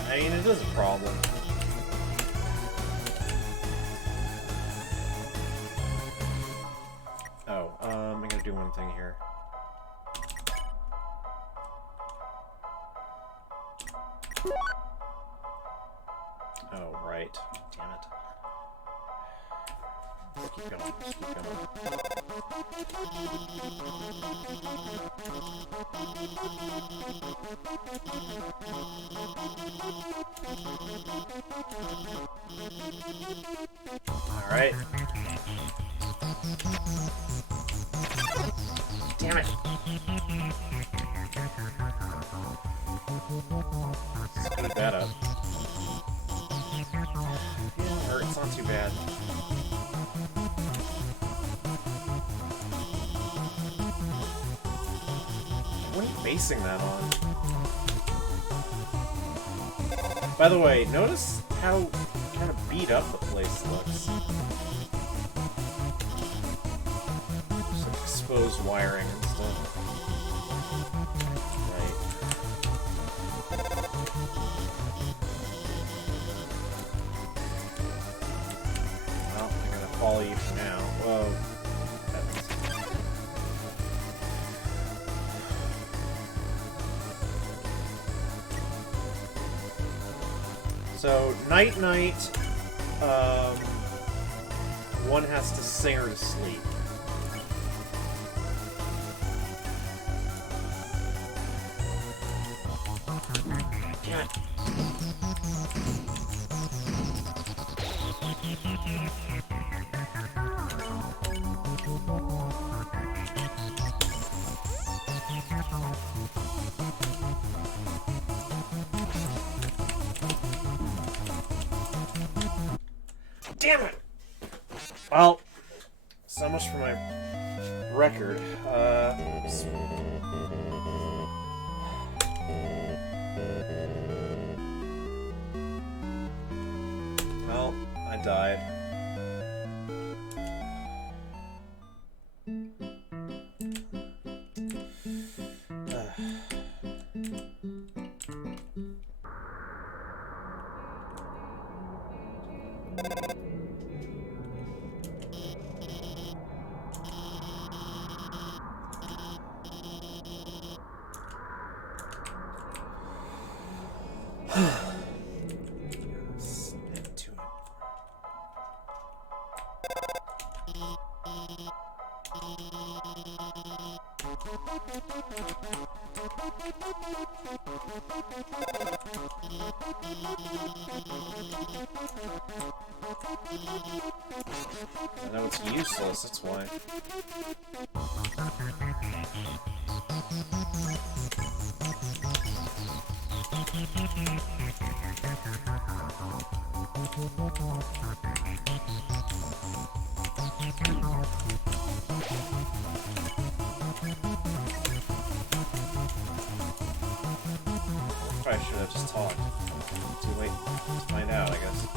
I mean, it is a problem. Oh, I'm gonna do one thing here. Oh, right. Damn it. Let's keep going. Let's keep going. Alright. Damn it! Speed that up. Yeah, it hurts, not too bad. What are you basing that on? By the way, notice how kind of beat up the place looks. Just like exposed wiring and stuff. Right. Well, I'm gonna follow you for now. Whoa. So, night-night, one has to sing her to sleep. God. Damn it! Well, so much for my record. Well, I died. I know it's useless, that's why. Probably should have just talked. Too late to find out, I guess.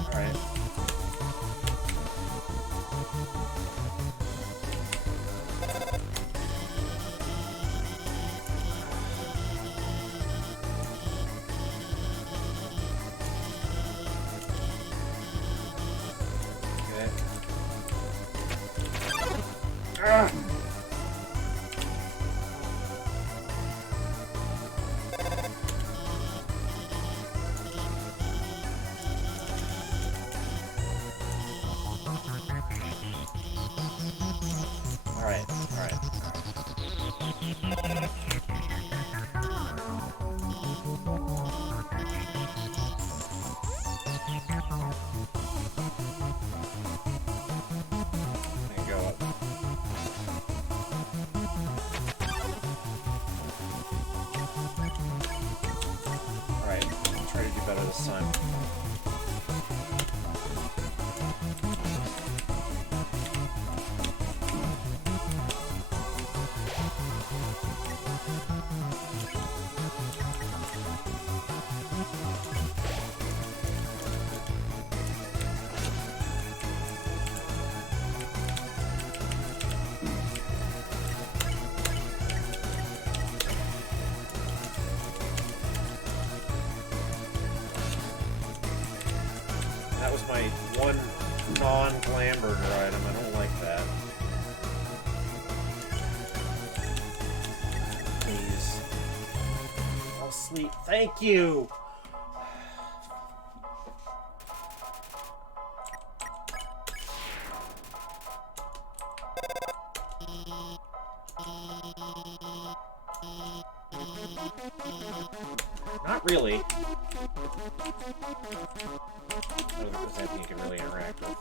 Alright. This time. That was my one non-Glamburger item. I don't like that. Please. I'll sleep. Thank you! Not really. I don't think there's anything you can really interact with.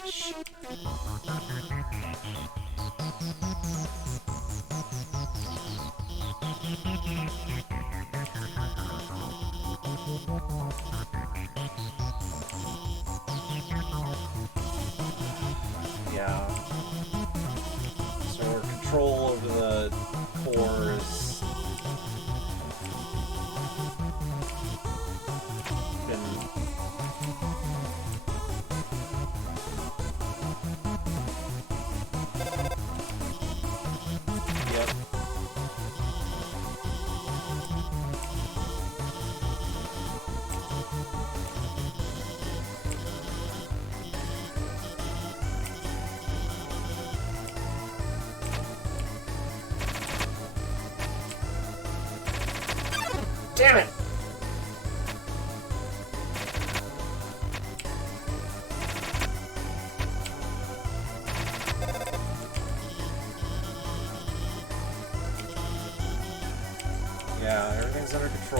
Oh, shit. Yeah. So control over the cores been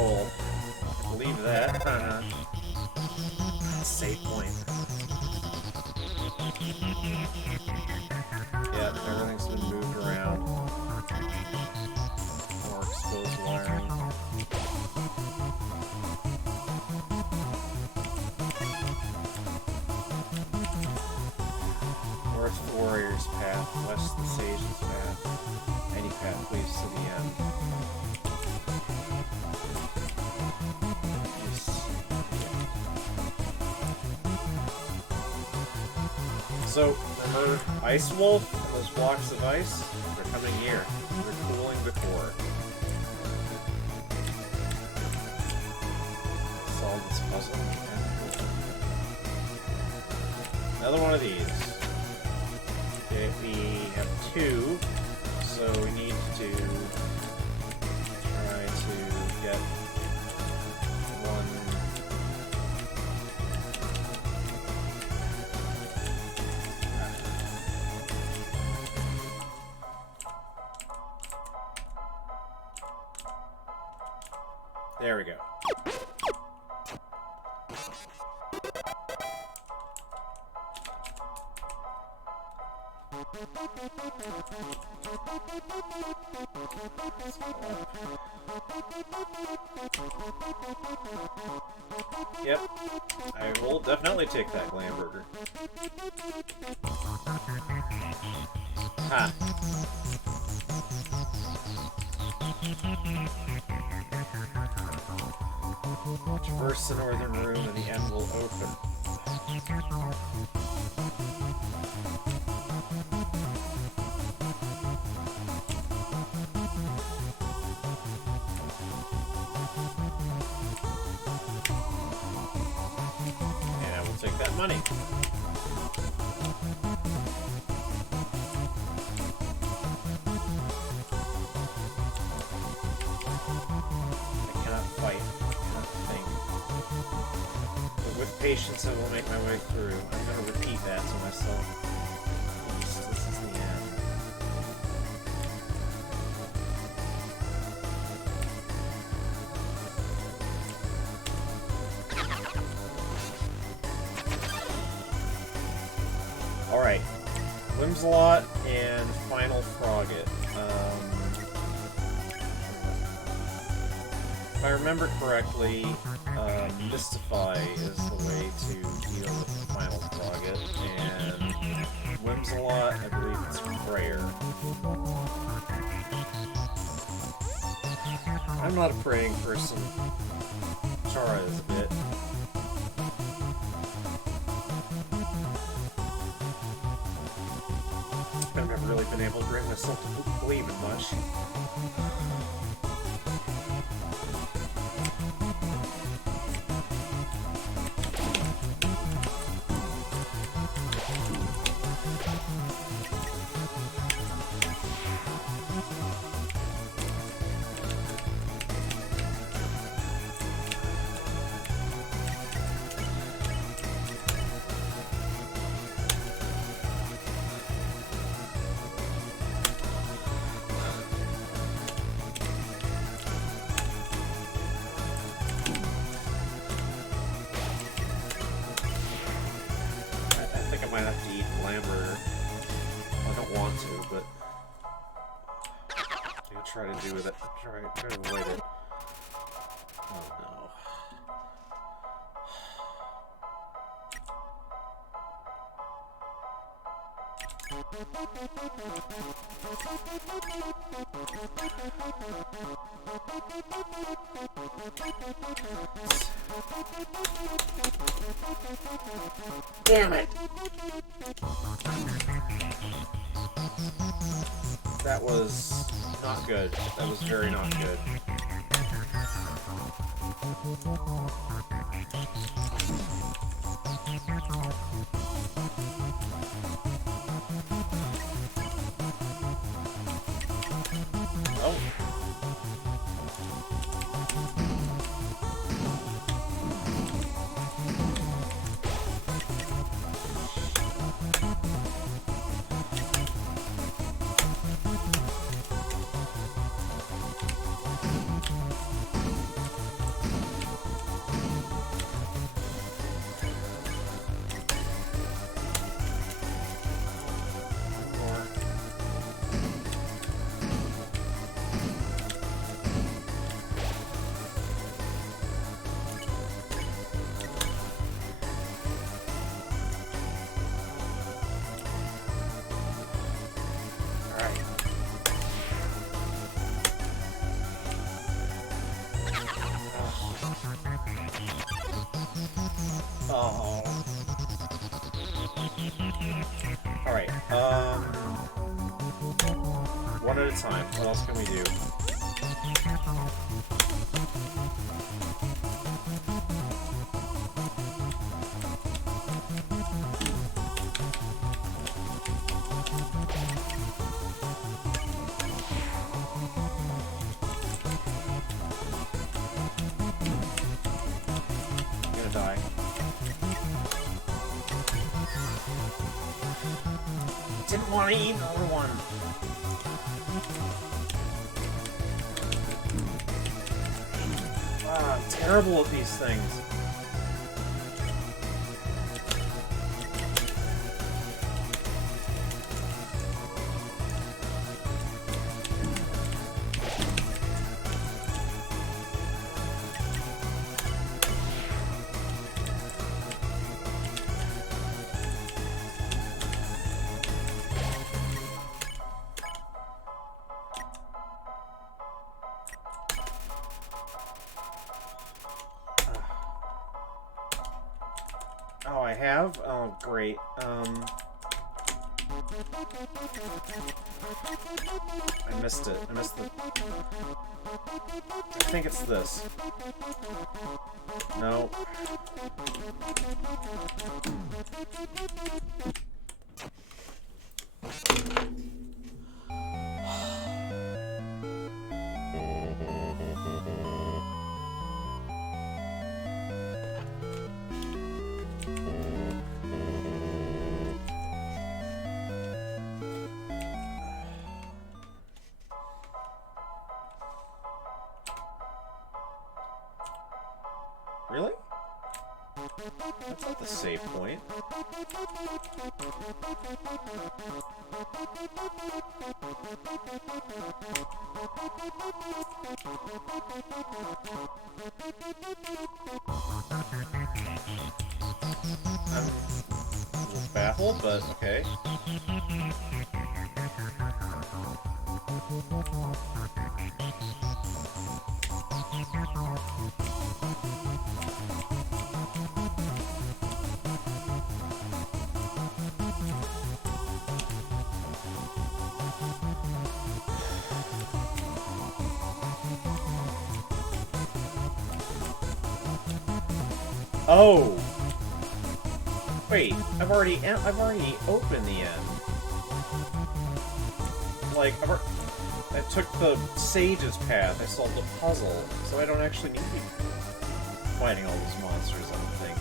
full. Believe that. Save point. Yep, everything's been moved around. More exposed wiring. North the Warrior's path, west the Sage's path. Any path leads to the end. So, remember Ice Wolf and those blocks of ice? They're coming here. They're cooling the core. Solve this puzzle. Another one of these. Okay, we have 2, so we need to try to get 1. There we go. Yep, I will definitely take that glam burger. Ha! Traverse the northern room and the end will open. And I will take that money. I cannot fight. With patience, I will make my way through. I'm going to repeat that to myself. This is the end. Alright. Whimsalot and Final Frogget. If I remember correctly, Mystify is the way to deal with the Final Frogget, and Whimsalot, I believe it's Prayer. I'm not a praying person. Chara is a bit. I've never really been able to bring myself to believe in much. Try to do with it. Try to avoid it. Oh no. Damn it! That was not good. That was very not good. Oh. Oh. Alright, one at a time. What else can we do? I'm gonna die. Didn't want to eat another one. Ah, I'm terrible at these things. Oh, I have? Oh, great. I missed it. I missed the... I think it's this. No. Really? That's not the save point. I'm a little baffled, but okay. Oh! Wait, I've already opened the end. Like, I took the sage's path, I solved the puzzle, so I don't actually need to be fighting all these monsters, I don't think.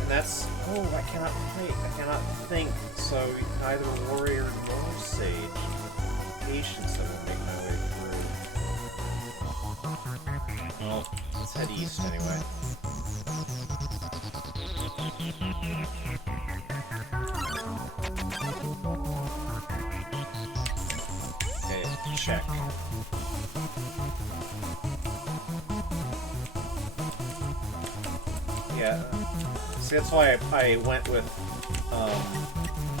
And that's... Oh, I cannot fight. I cannot think, so neither warrior nor sage. Patience, I will make my way through. Well, let's head east anyway. Okay, check. Yeah. See, that's why I went with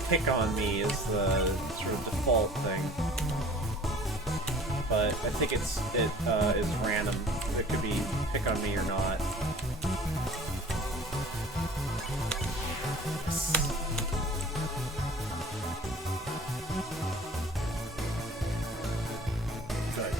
pick on me as the sort of default thing. But I think it is random. It could be pick on me or not. Good.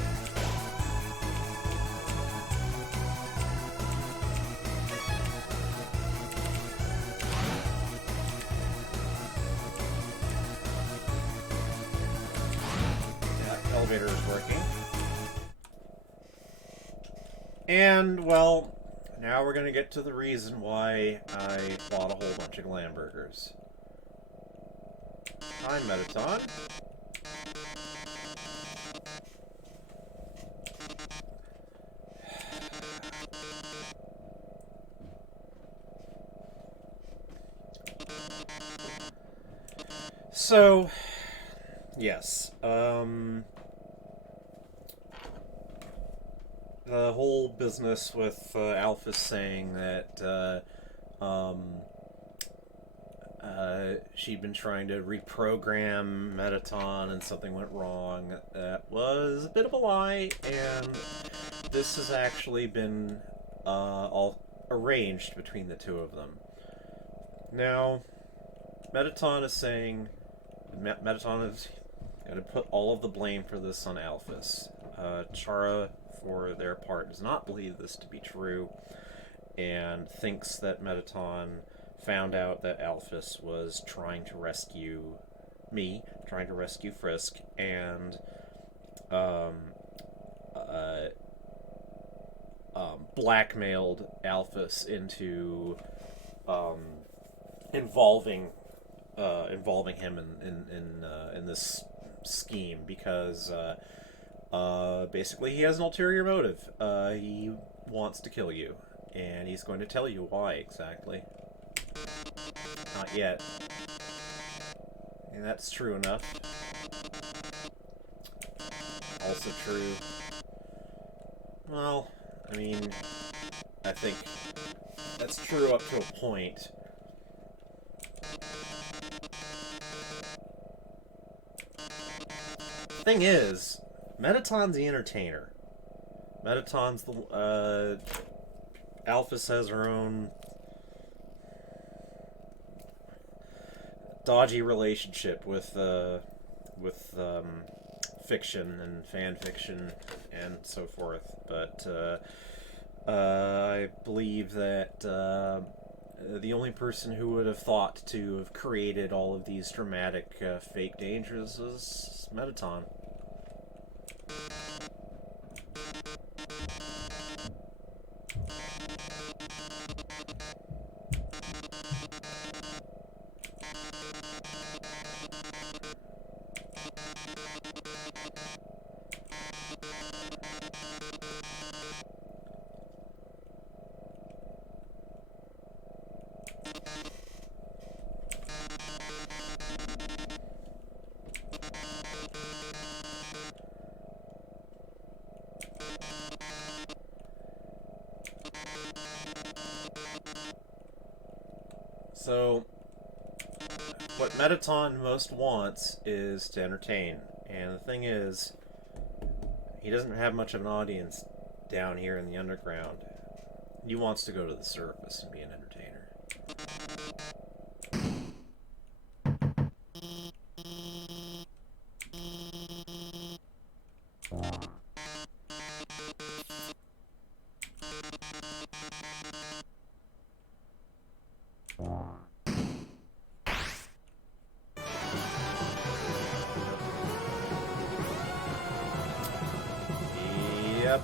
Elevator is working. And, well, now we're gonna get to the reason why I bought a whole bunch of glam burgers. Hi, Metaton. So, yes, the whole business with Alphys saying that she'd been trying to reprogram Metaton and something went wrong. That was a bit of a lie, and this has actually been all arranged between the two of them. Now, Metaton is saying... Metaton is going to put all of the blame for this on Alphys. Chara, for their part, does not believe this to be true, and thinks that Metaton found out that Alphys was trying to rescue me, trying to rescue Frisk, and blackmailed Alphys into involving him in this scheme, because basically he has an ulterior motive. He wants to kill you, and he's going to tell you why exactly. Not yet. And that's true enough. Also true. Well, I mean, I think that's true up to a point. Thing is, Metaton's the entertainer. Metaton's the Alphys has her own dodgy relationship with fiction and fan fiction and so forth, but I believe that the only person who would have thought to have created all of these dramatic fake dangers is Metaton. So, what Metaton most wants is to entertain, and the thing is, he doesn't have much of an audience down here in the underground. He wants to go to the surface and be an entertainer. Yep.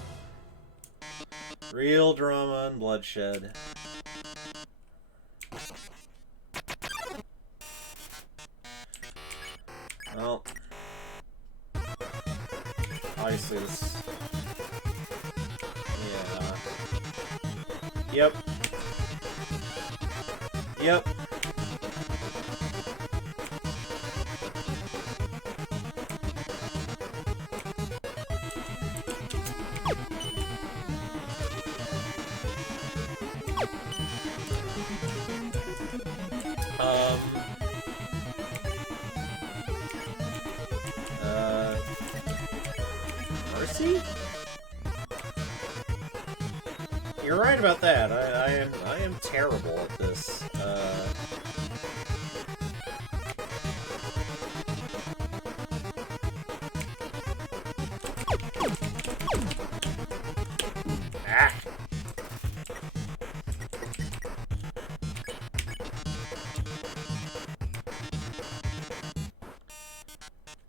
Real drama and bloodshed. Well, obviously this... Yeah. Yep. Yep. Mercy? You're right about that. I am terrible at this. Ah.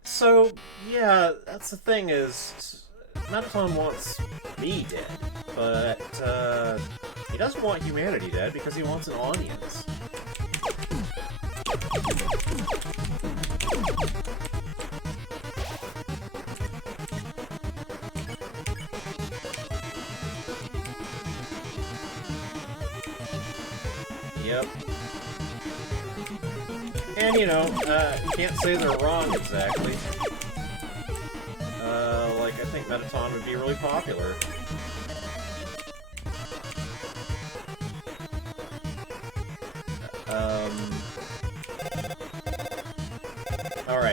So, yeah, that's the thing is, Metaton wants me dead, but he doesn't want humanity dead because he wants an audience. Yep. And, you know, you can't say they're wrong exactly. Like, I think Metaton would be really popular.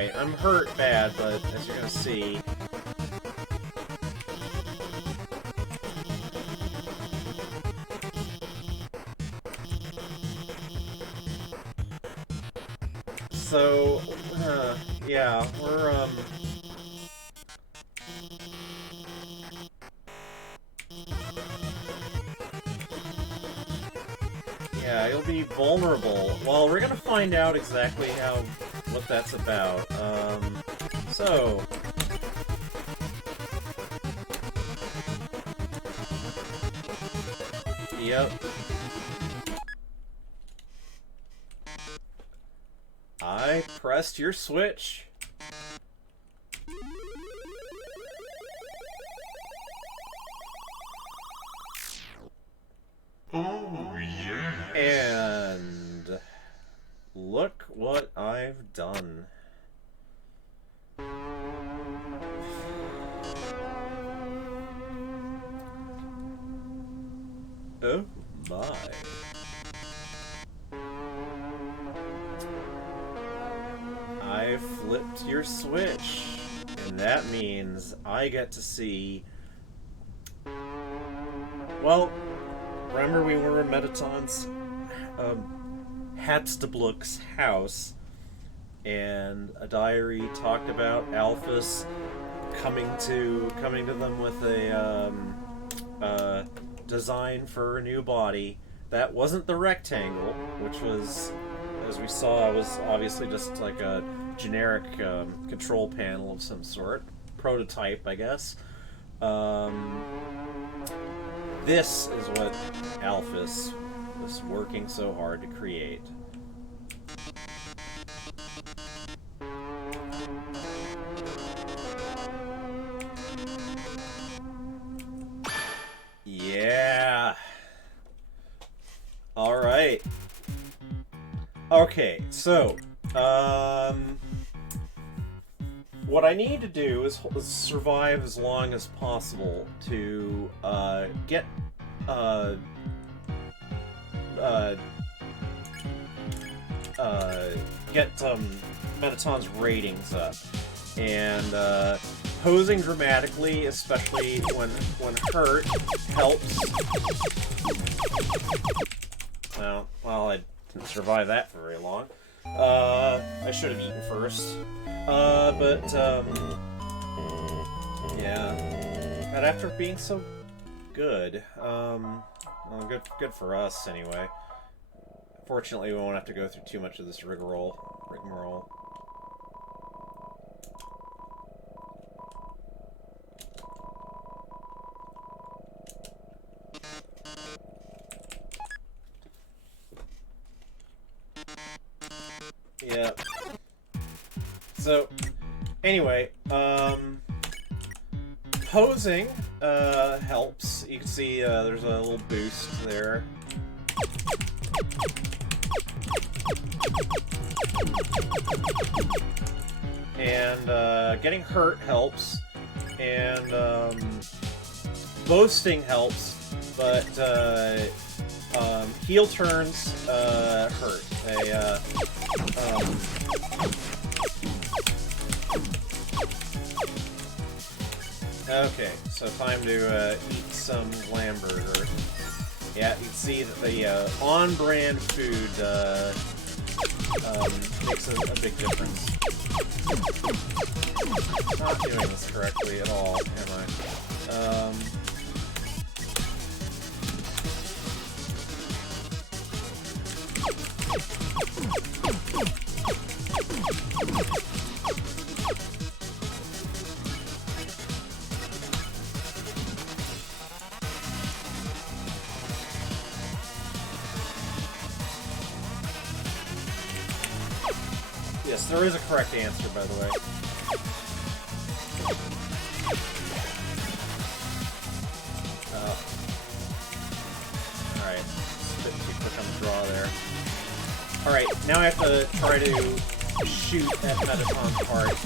Alright, I'm hurt bad, but as you're gonna see... So, yeah, we're, yeah, you'll be vulnerable. Well, we're gonna find out exactly what that's about. So... Yep. I pressed your switch. Oh, yes. And look what I've done. Oh my. I flipped your switch, and that means I get to see... Well, remember we were in Metaton's Hatstabluk's house, and a diary talked about Alphys coming to them with a design for a new body. That wasn't the rectangle, which was, as we saw, was obviously just like a generic control panel of some sort. Prototype, I guess. This is what Alphys was working so hard to create. Yeah. All right. Okay, so what I need to do is survive as long as possible to get Metaton's ratings up, and posing dramatically, especially when hurt, helps. Well, I didn't survive that for very long. I should have eaten first. Yeah. But after being so good, well, good for us anyway. Fortunately, we won't have to go through too much of this rigmarole. Yeah. So, anyway, posing helps. You can see there's a little boost there. And getting hurt helps. And boasting helps, but heel turns hurt. Okay, so time to eat some lamb burger. Yeah, you can see that the on-brand food makes a big difference. Not doing this correctly at all, am I? Yes, there is a correct answer, by the way. Alright, bit too quick on the draw there. Alright, now I have to try to shoot at Metaton's heart.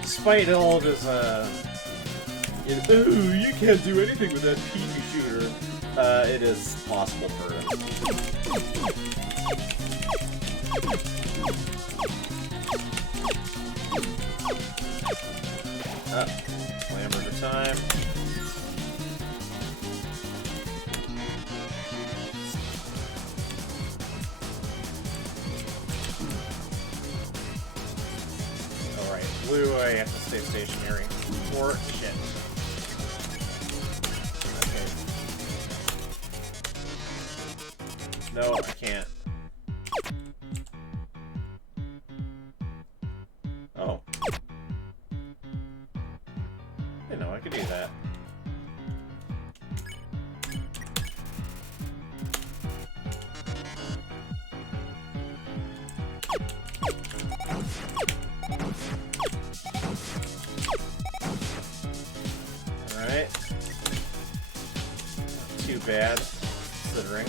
Despite all of his, ooh, you can't do anything with that peepee shooter. It is possible for him. Hamburger time. Alright, blue, I have to stay stationary. Or shit. Okay. No, I can't. Oh. I know I could do that. Alright. Not too bad, considering.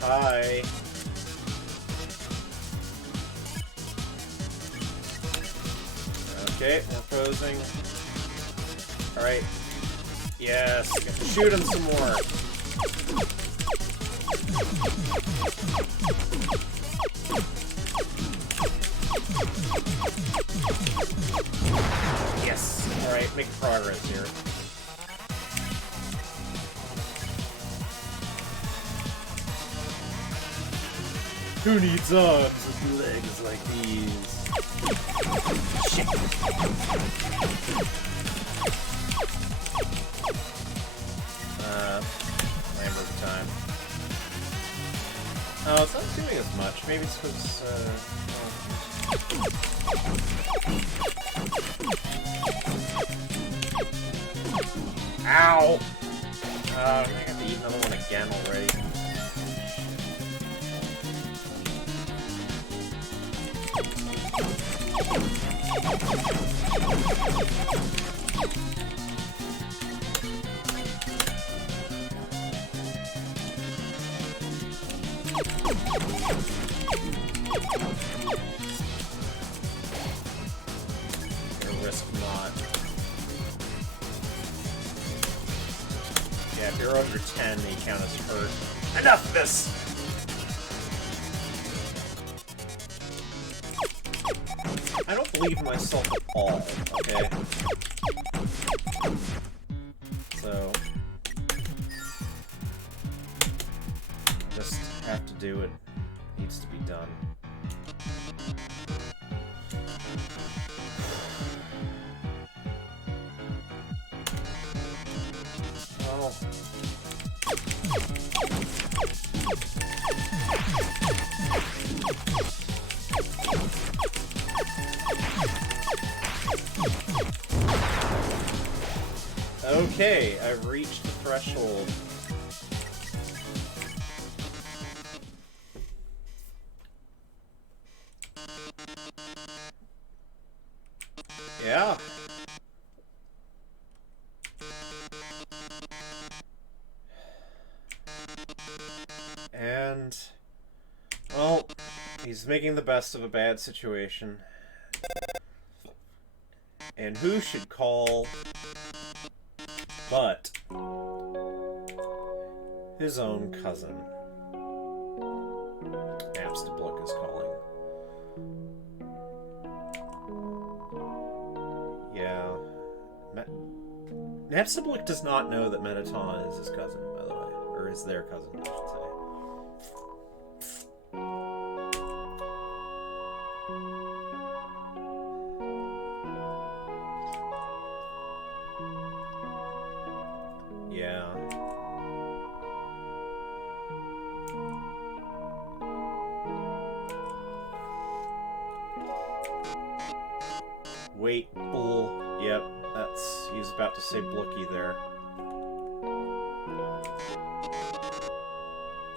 Hi. Okay, more posing. Alright. Yes, get to shoot him some more. Yes. Alright, making progress here. Who needs arms with legs like these? Shit. Hamburger time. Oh, it's not doing as much. Maybe it's because, Ow! I have to eat another one again already. Risk not. Yeah, if you're under 10, you count as hurt. Enough of this! I don't believe in myself at all, okay? So... just have to do it. Needs to be done. Oh. Okay, I've reached the threshold. Yeah. And, well, he's making the best of a bad situation. And who should call but his own cousin. Napstablook is calling. Yeah. Napstablook does not know that Mettaton is his cousin, by the way. Or is their cousin, I should say. Yeah. Wait, bull. Yep, that's... he was about to say Blookie there.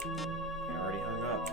He already hung up.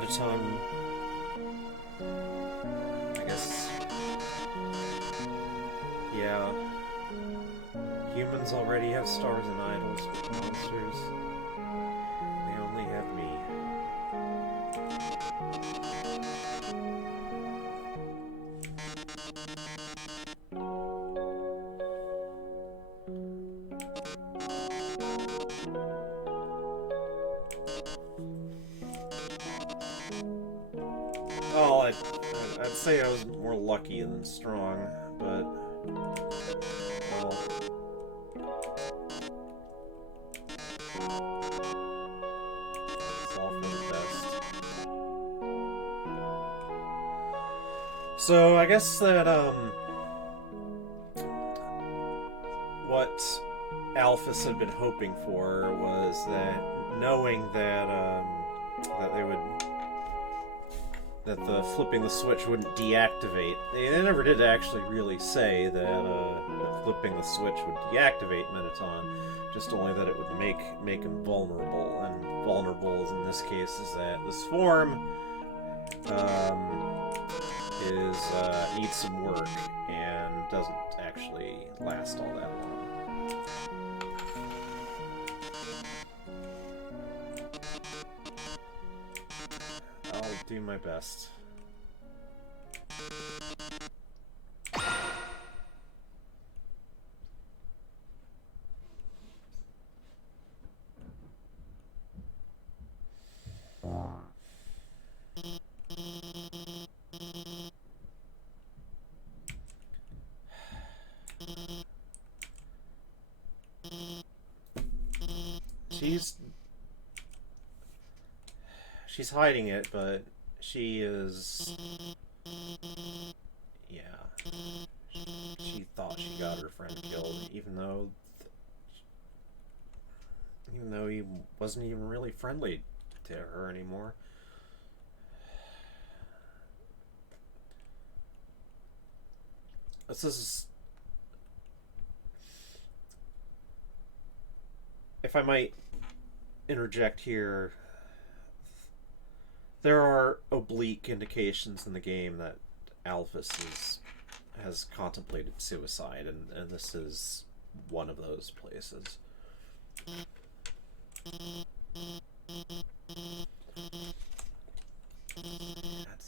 Mettaton, I guess, yeah, humans already have stars and idols, but monsters, they only have me. Well, I'd say I was more lucky than strong, but, well, it's all for the best. So, I guess that, what Alphys had been hoping for was that, knowing that, that they would, that the flipping the switch wouldn't deactivate. They never did actually really say that, that flipping the switch would deactivate Mettaton, just only that it would make him vulnerable. And vulnerable, in this case, is that this form needs some work and doesn't actually last all that long. I'll do my best. She's hiding it, but she is... Yeah. She thought she got her friend killed, even though he wasn't even really friendly to her anymore. This is... If I might interject here, there are oblique indications in the game that Alphys has contemplated suicide, and this is one of those places.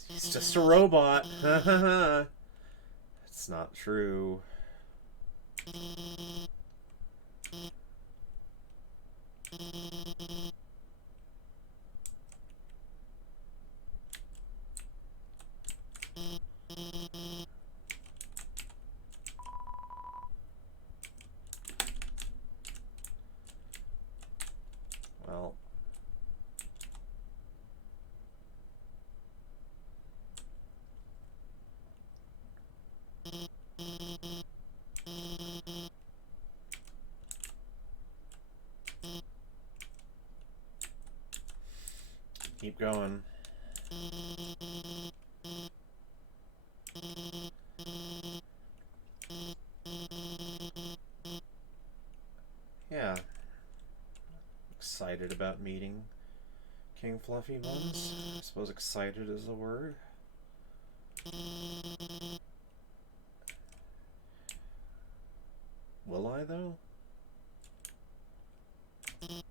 He's just a robot. It's not true. Well, keep going. Yeah. Excited about meeting King Fluffy Buns? I suppose excited is the word. Will I, though?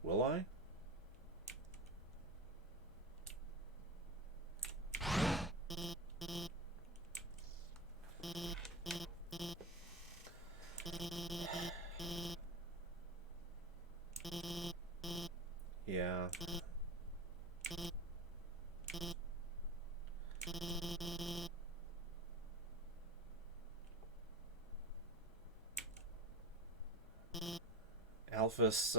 Will I? Yeah. Alphys,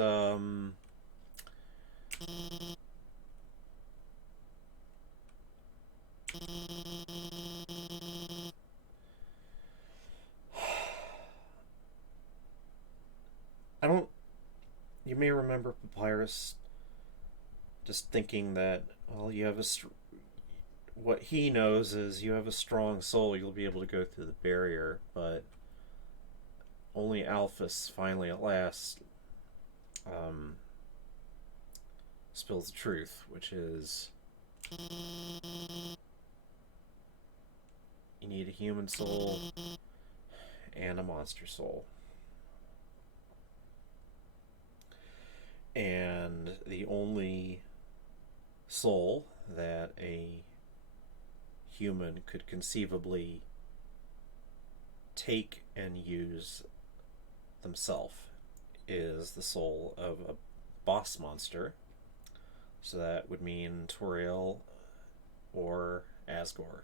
I don't... You may remember Papyrus just thinking that, well, you have a... What he knows is you have a strong soul, you'll be able to go through the barrier, but only Alphys finally at last spills the truth, which is You need a human soul and a monster soul. And the only soul that a human could conceivably take and use themselves is the soul of a boss monster. So that would mean Toriel or Asgore.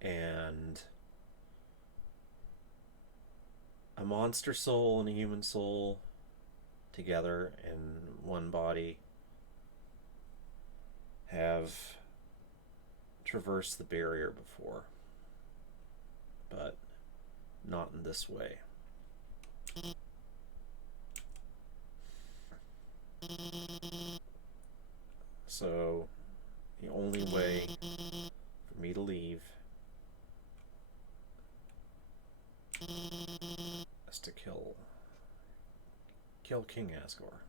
And a monster soul and a human soul together in one body have traversed the barrier before, but not in this way. So the only way for me to leave is to kill King Asgore.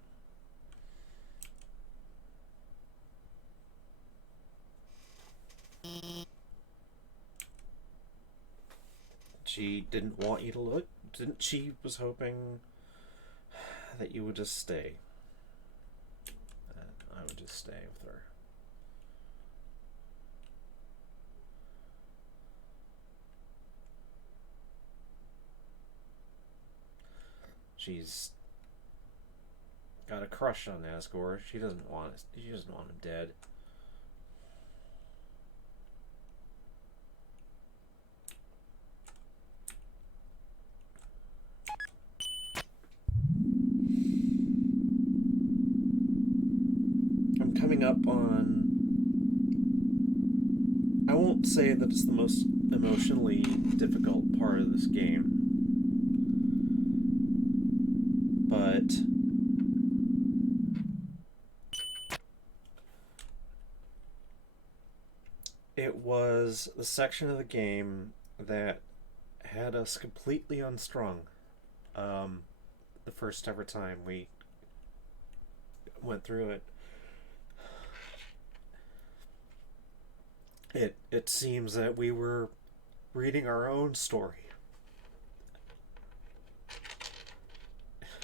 She didn't want you to look. She was hoping that you would just stay. That I would just stay with her. She's got a crush on Asgore. She doesn't want him dead. I'm coming up on... I won't say that it's the most emotionally difficult part of this game, but it was the section of the game that had us completely unstrung. The first ever time we went through it. It seems that we were reading our own story.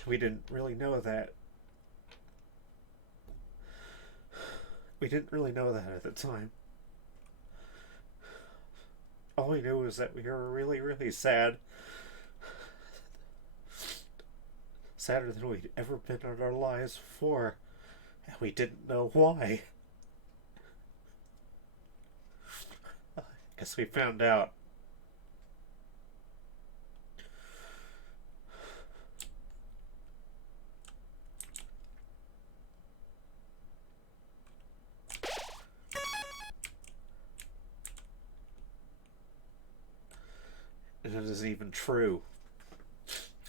We didn't really know that. We didn't really know that at the time. All we knew was that we were really, really sad. Sadder than we'd ever been in our lives before. And we didn't know why. I guess we found out. And it isn't even true.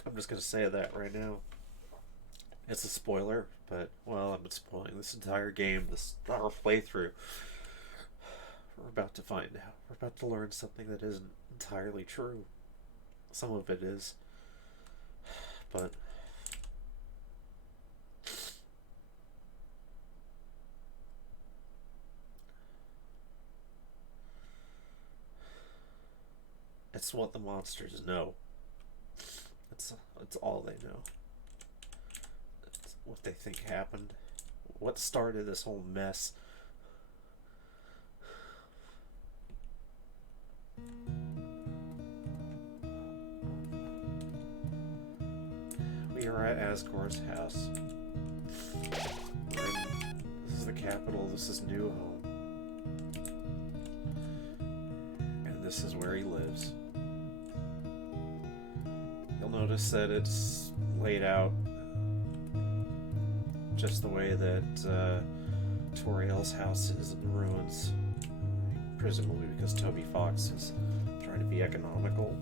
I'm just gonna say that right now. It's a spoiler, but, well, I've been spoiling this entire game, this entire playthrough. We're about to find out. We're about to learn something that isn't entirely true. Some of it is. But... it's what the monsters know. It's all they know. It's what they think happened. What started this whole mess. We are at Asgore's house. This is the capital. This is New Home. And this is where he lives. You'll notice that it's laid out just the way that Toriel's house is in ruins. Presumably because Toby Fox is trying to be economical.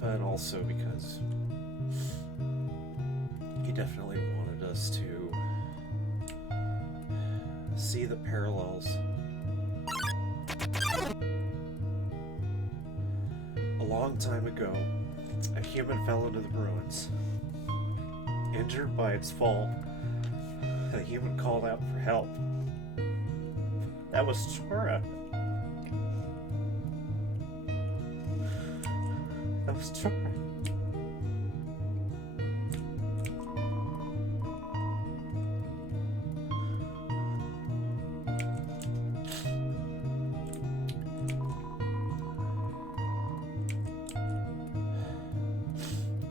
But also because he definitely wanted us to see the parallels. A long time ago, a human fell into the ruins, Injured by its fall, the human called out for help. That was Chara. That was Chara.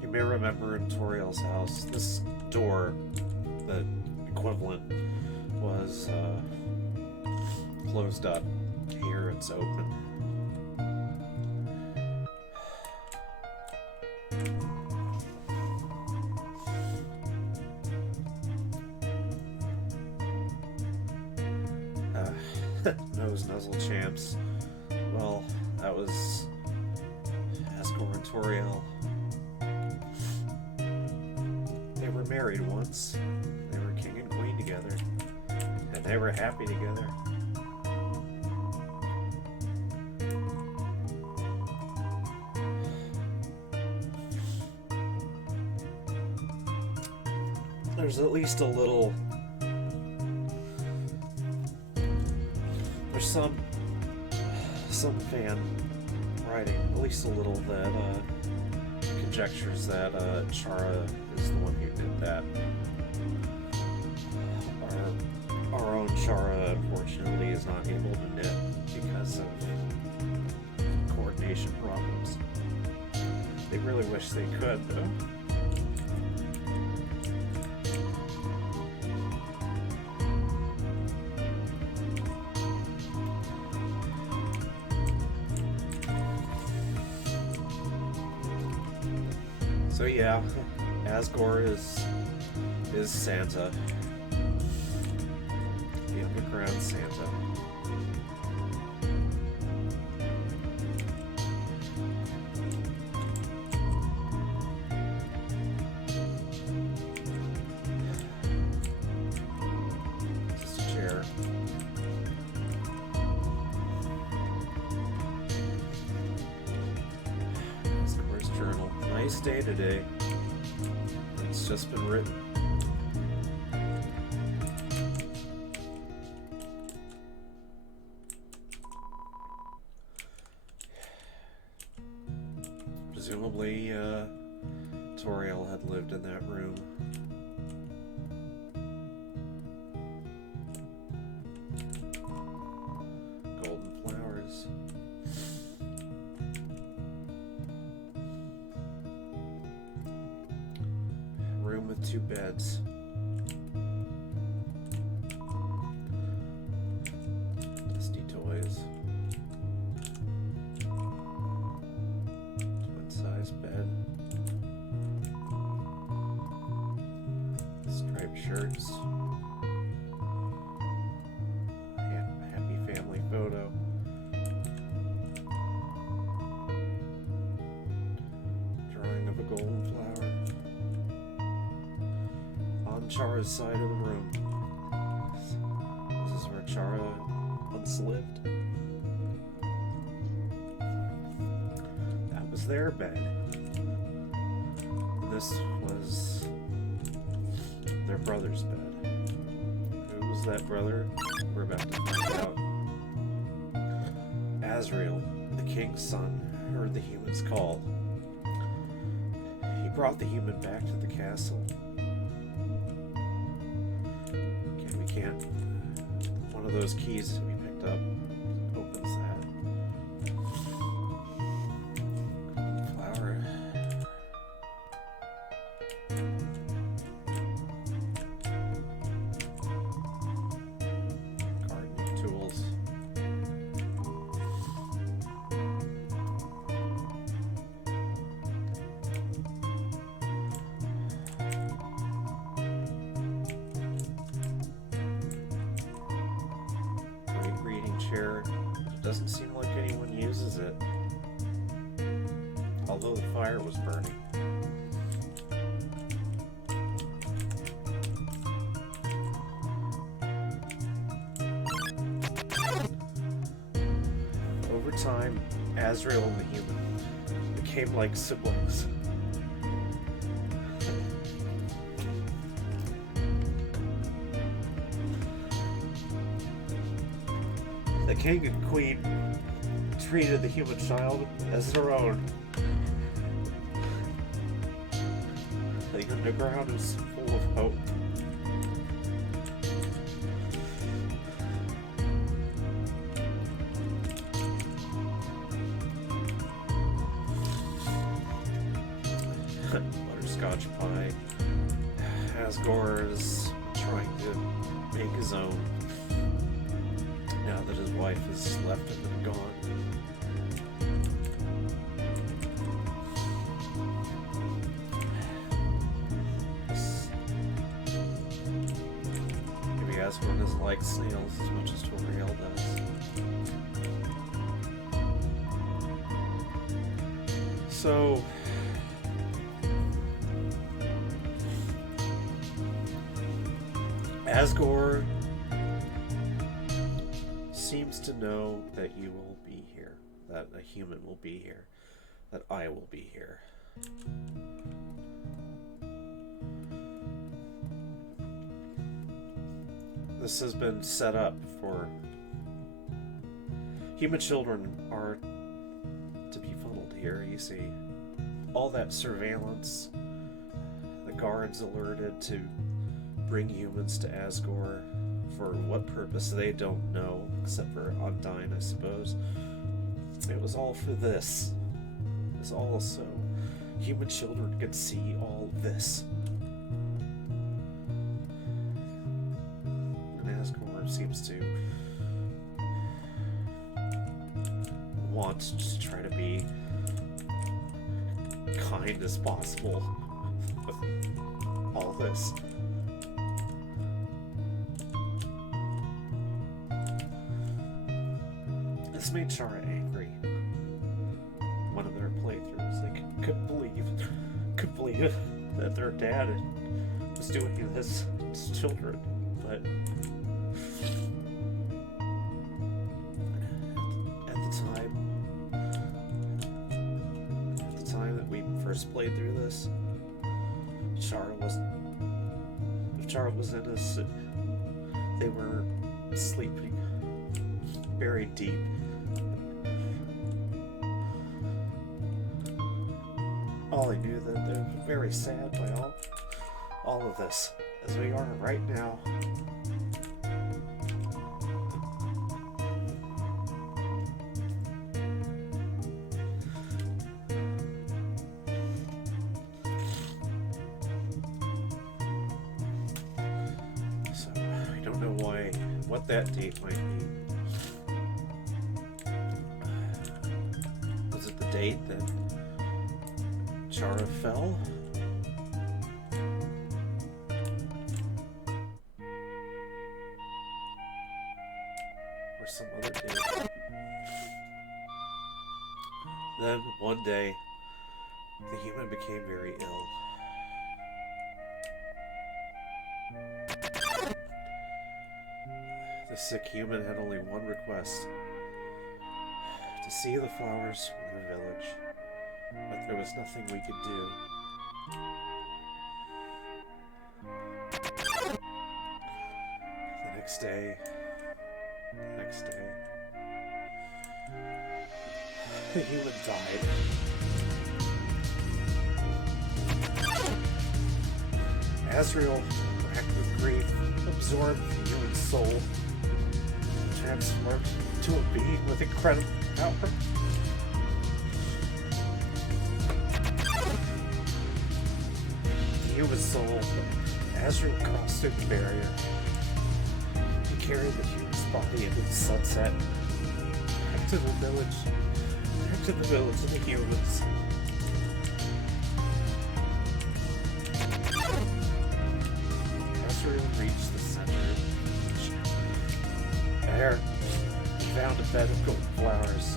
You may remember in Toriel's house, this door, the equivalent, was closed up. Here it's open. Nose nuzzle champs. Well, that was Asgore and Toriel. They were married once. They were king and queen together. And they were happy together. There's at least a little... There's some fan writing, at least a little, that conjectures that Chara is the one who did that. Our own Chara, unfortunately, is not able to knit because of coordination problems. They really wish they could, though. So yeah, Asgore is Santa. The underground Santa. Just a chair. Asgore's journal. Nice day today. It's just been written. Presumably, Toriel had lived in that room. Golden flowers. Room with 2 beds. Dusty toys. Twin-size bed. Striped shirts. Happy family photo. Drawing of a golden flower. On Chara's side of the room. This is where Chara once lived. That was their bed. And this was their brother's bed. Who was that brother? We're about to find out. Asriel, the king's son, heard the human's call. He brought the human back to the castle. Okay, we can't. One of those keys that we picked up opens that. Flower. Gardening tools. Great reading chair. It doesn't seem like anyone uses it. Although the fire was burning. Over time, Asriel and the human became like siblings. king and queen treated the human child as their own. The underground is full of hope. Butterscotch pie. Asgore is trying to make his own now that his wife has left him and gone. Maybe Asgore doesn't like snails as much as Toriel does. So Asgore seems to know that you will be here, that a human will be here, that I will be here. This has been set up for... Human children are to be funneled here, you see. All that surveillance, the guards alerted to bring humans to Asgore. For what purpose, they don't know, except for Undyne, I suppose. It was all for this. It was all so human children could see all this. And Asgore seems to want to try to be kind as possible with all this. This made Chara angry. One of their playthroughs, they couldn't believe that their dad was doing this to children. But at the time that we first played through this, Chara was innocent. They were sleeping, buried deep. All I knew that they're very sad by all of this, as we are right now. So I don't know what that date might be. Was it the date that Chara fell? Or some other day? Then, one day, the human became very ill. The sick human had only one request: to see the flowers from the village. But there was nothing we could do. The next day, the human died. Azrael, racked with grief, absorbed the human soul, transformed to a being with incredible power. Human soul, Azrael crossed through the barrier. He carried the human's body into the sunset, back to the village of the humans. Azrael reached the center. There, he found a bed of golden flowers.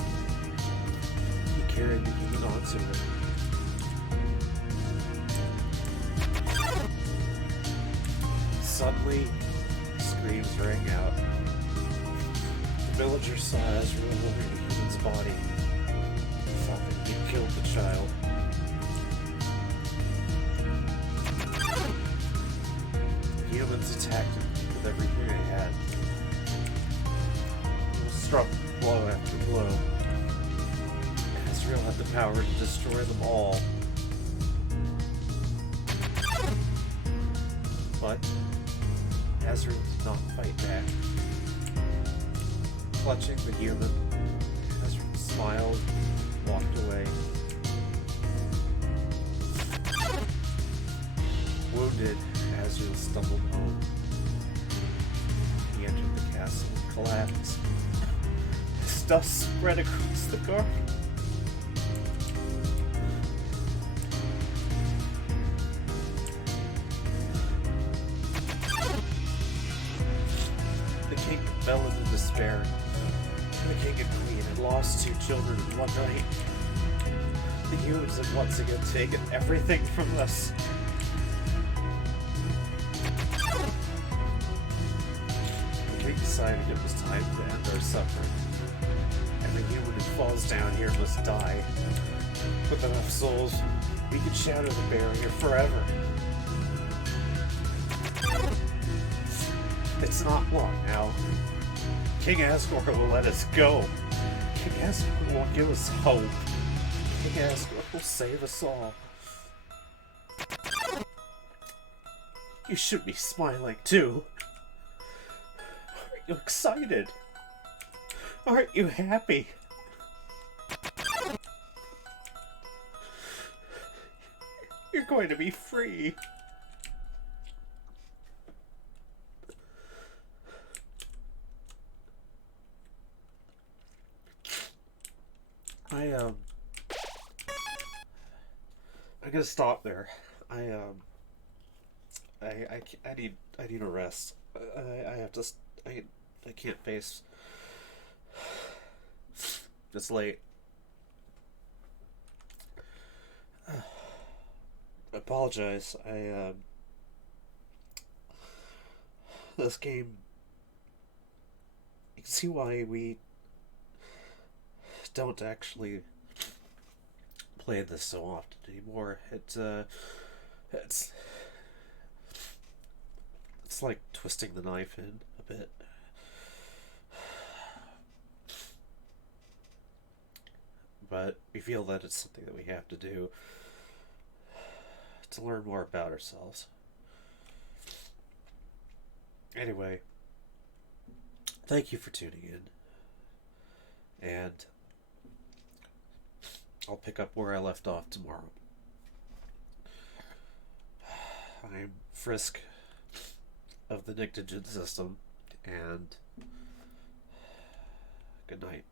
He carried the human onto it. Suddenly, screams rang out. The villagers saw Azrael holding the human's body. They thought that he'd killed the child. The humans attacked him with everything they had. He was struck power to destroy them all. But Asriel did not fight back. Clutching the human, Asriel smiled, walked away. Wounded, Asriel stumbled home. He entered the castle and collapsed. His dust spread across the garden. The king fell into despair. The king and queen had lost 2 children in one night. The humans had once again taken everything from us. The king decided it was time to end our suffering. Every human who falls down here must die. With enough souls, we could shatter the barrier forever. It's not long now. King Asgore will let us go. King Asgore will give us hope. King Asgore will save us all. You should be smiling too. Aren't you excited? Aren't you happy? You're going to be free. I'm gonna stop there. I need a rest. I have to. I can't face. It's late. I apologize. This game. You can see why we don't actually play this so often anymore. It's like twisting the knife in a bit. But we feel that it's something that we have to do to learn more about ourselves. Anyway, thank you for tuning in. And I'll pick up where I left off tomorrow. I'm Frisk of the Nictogen system, and good night.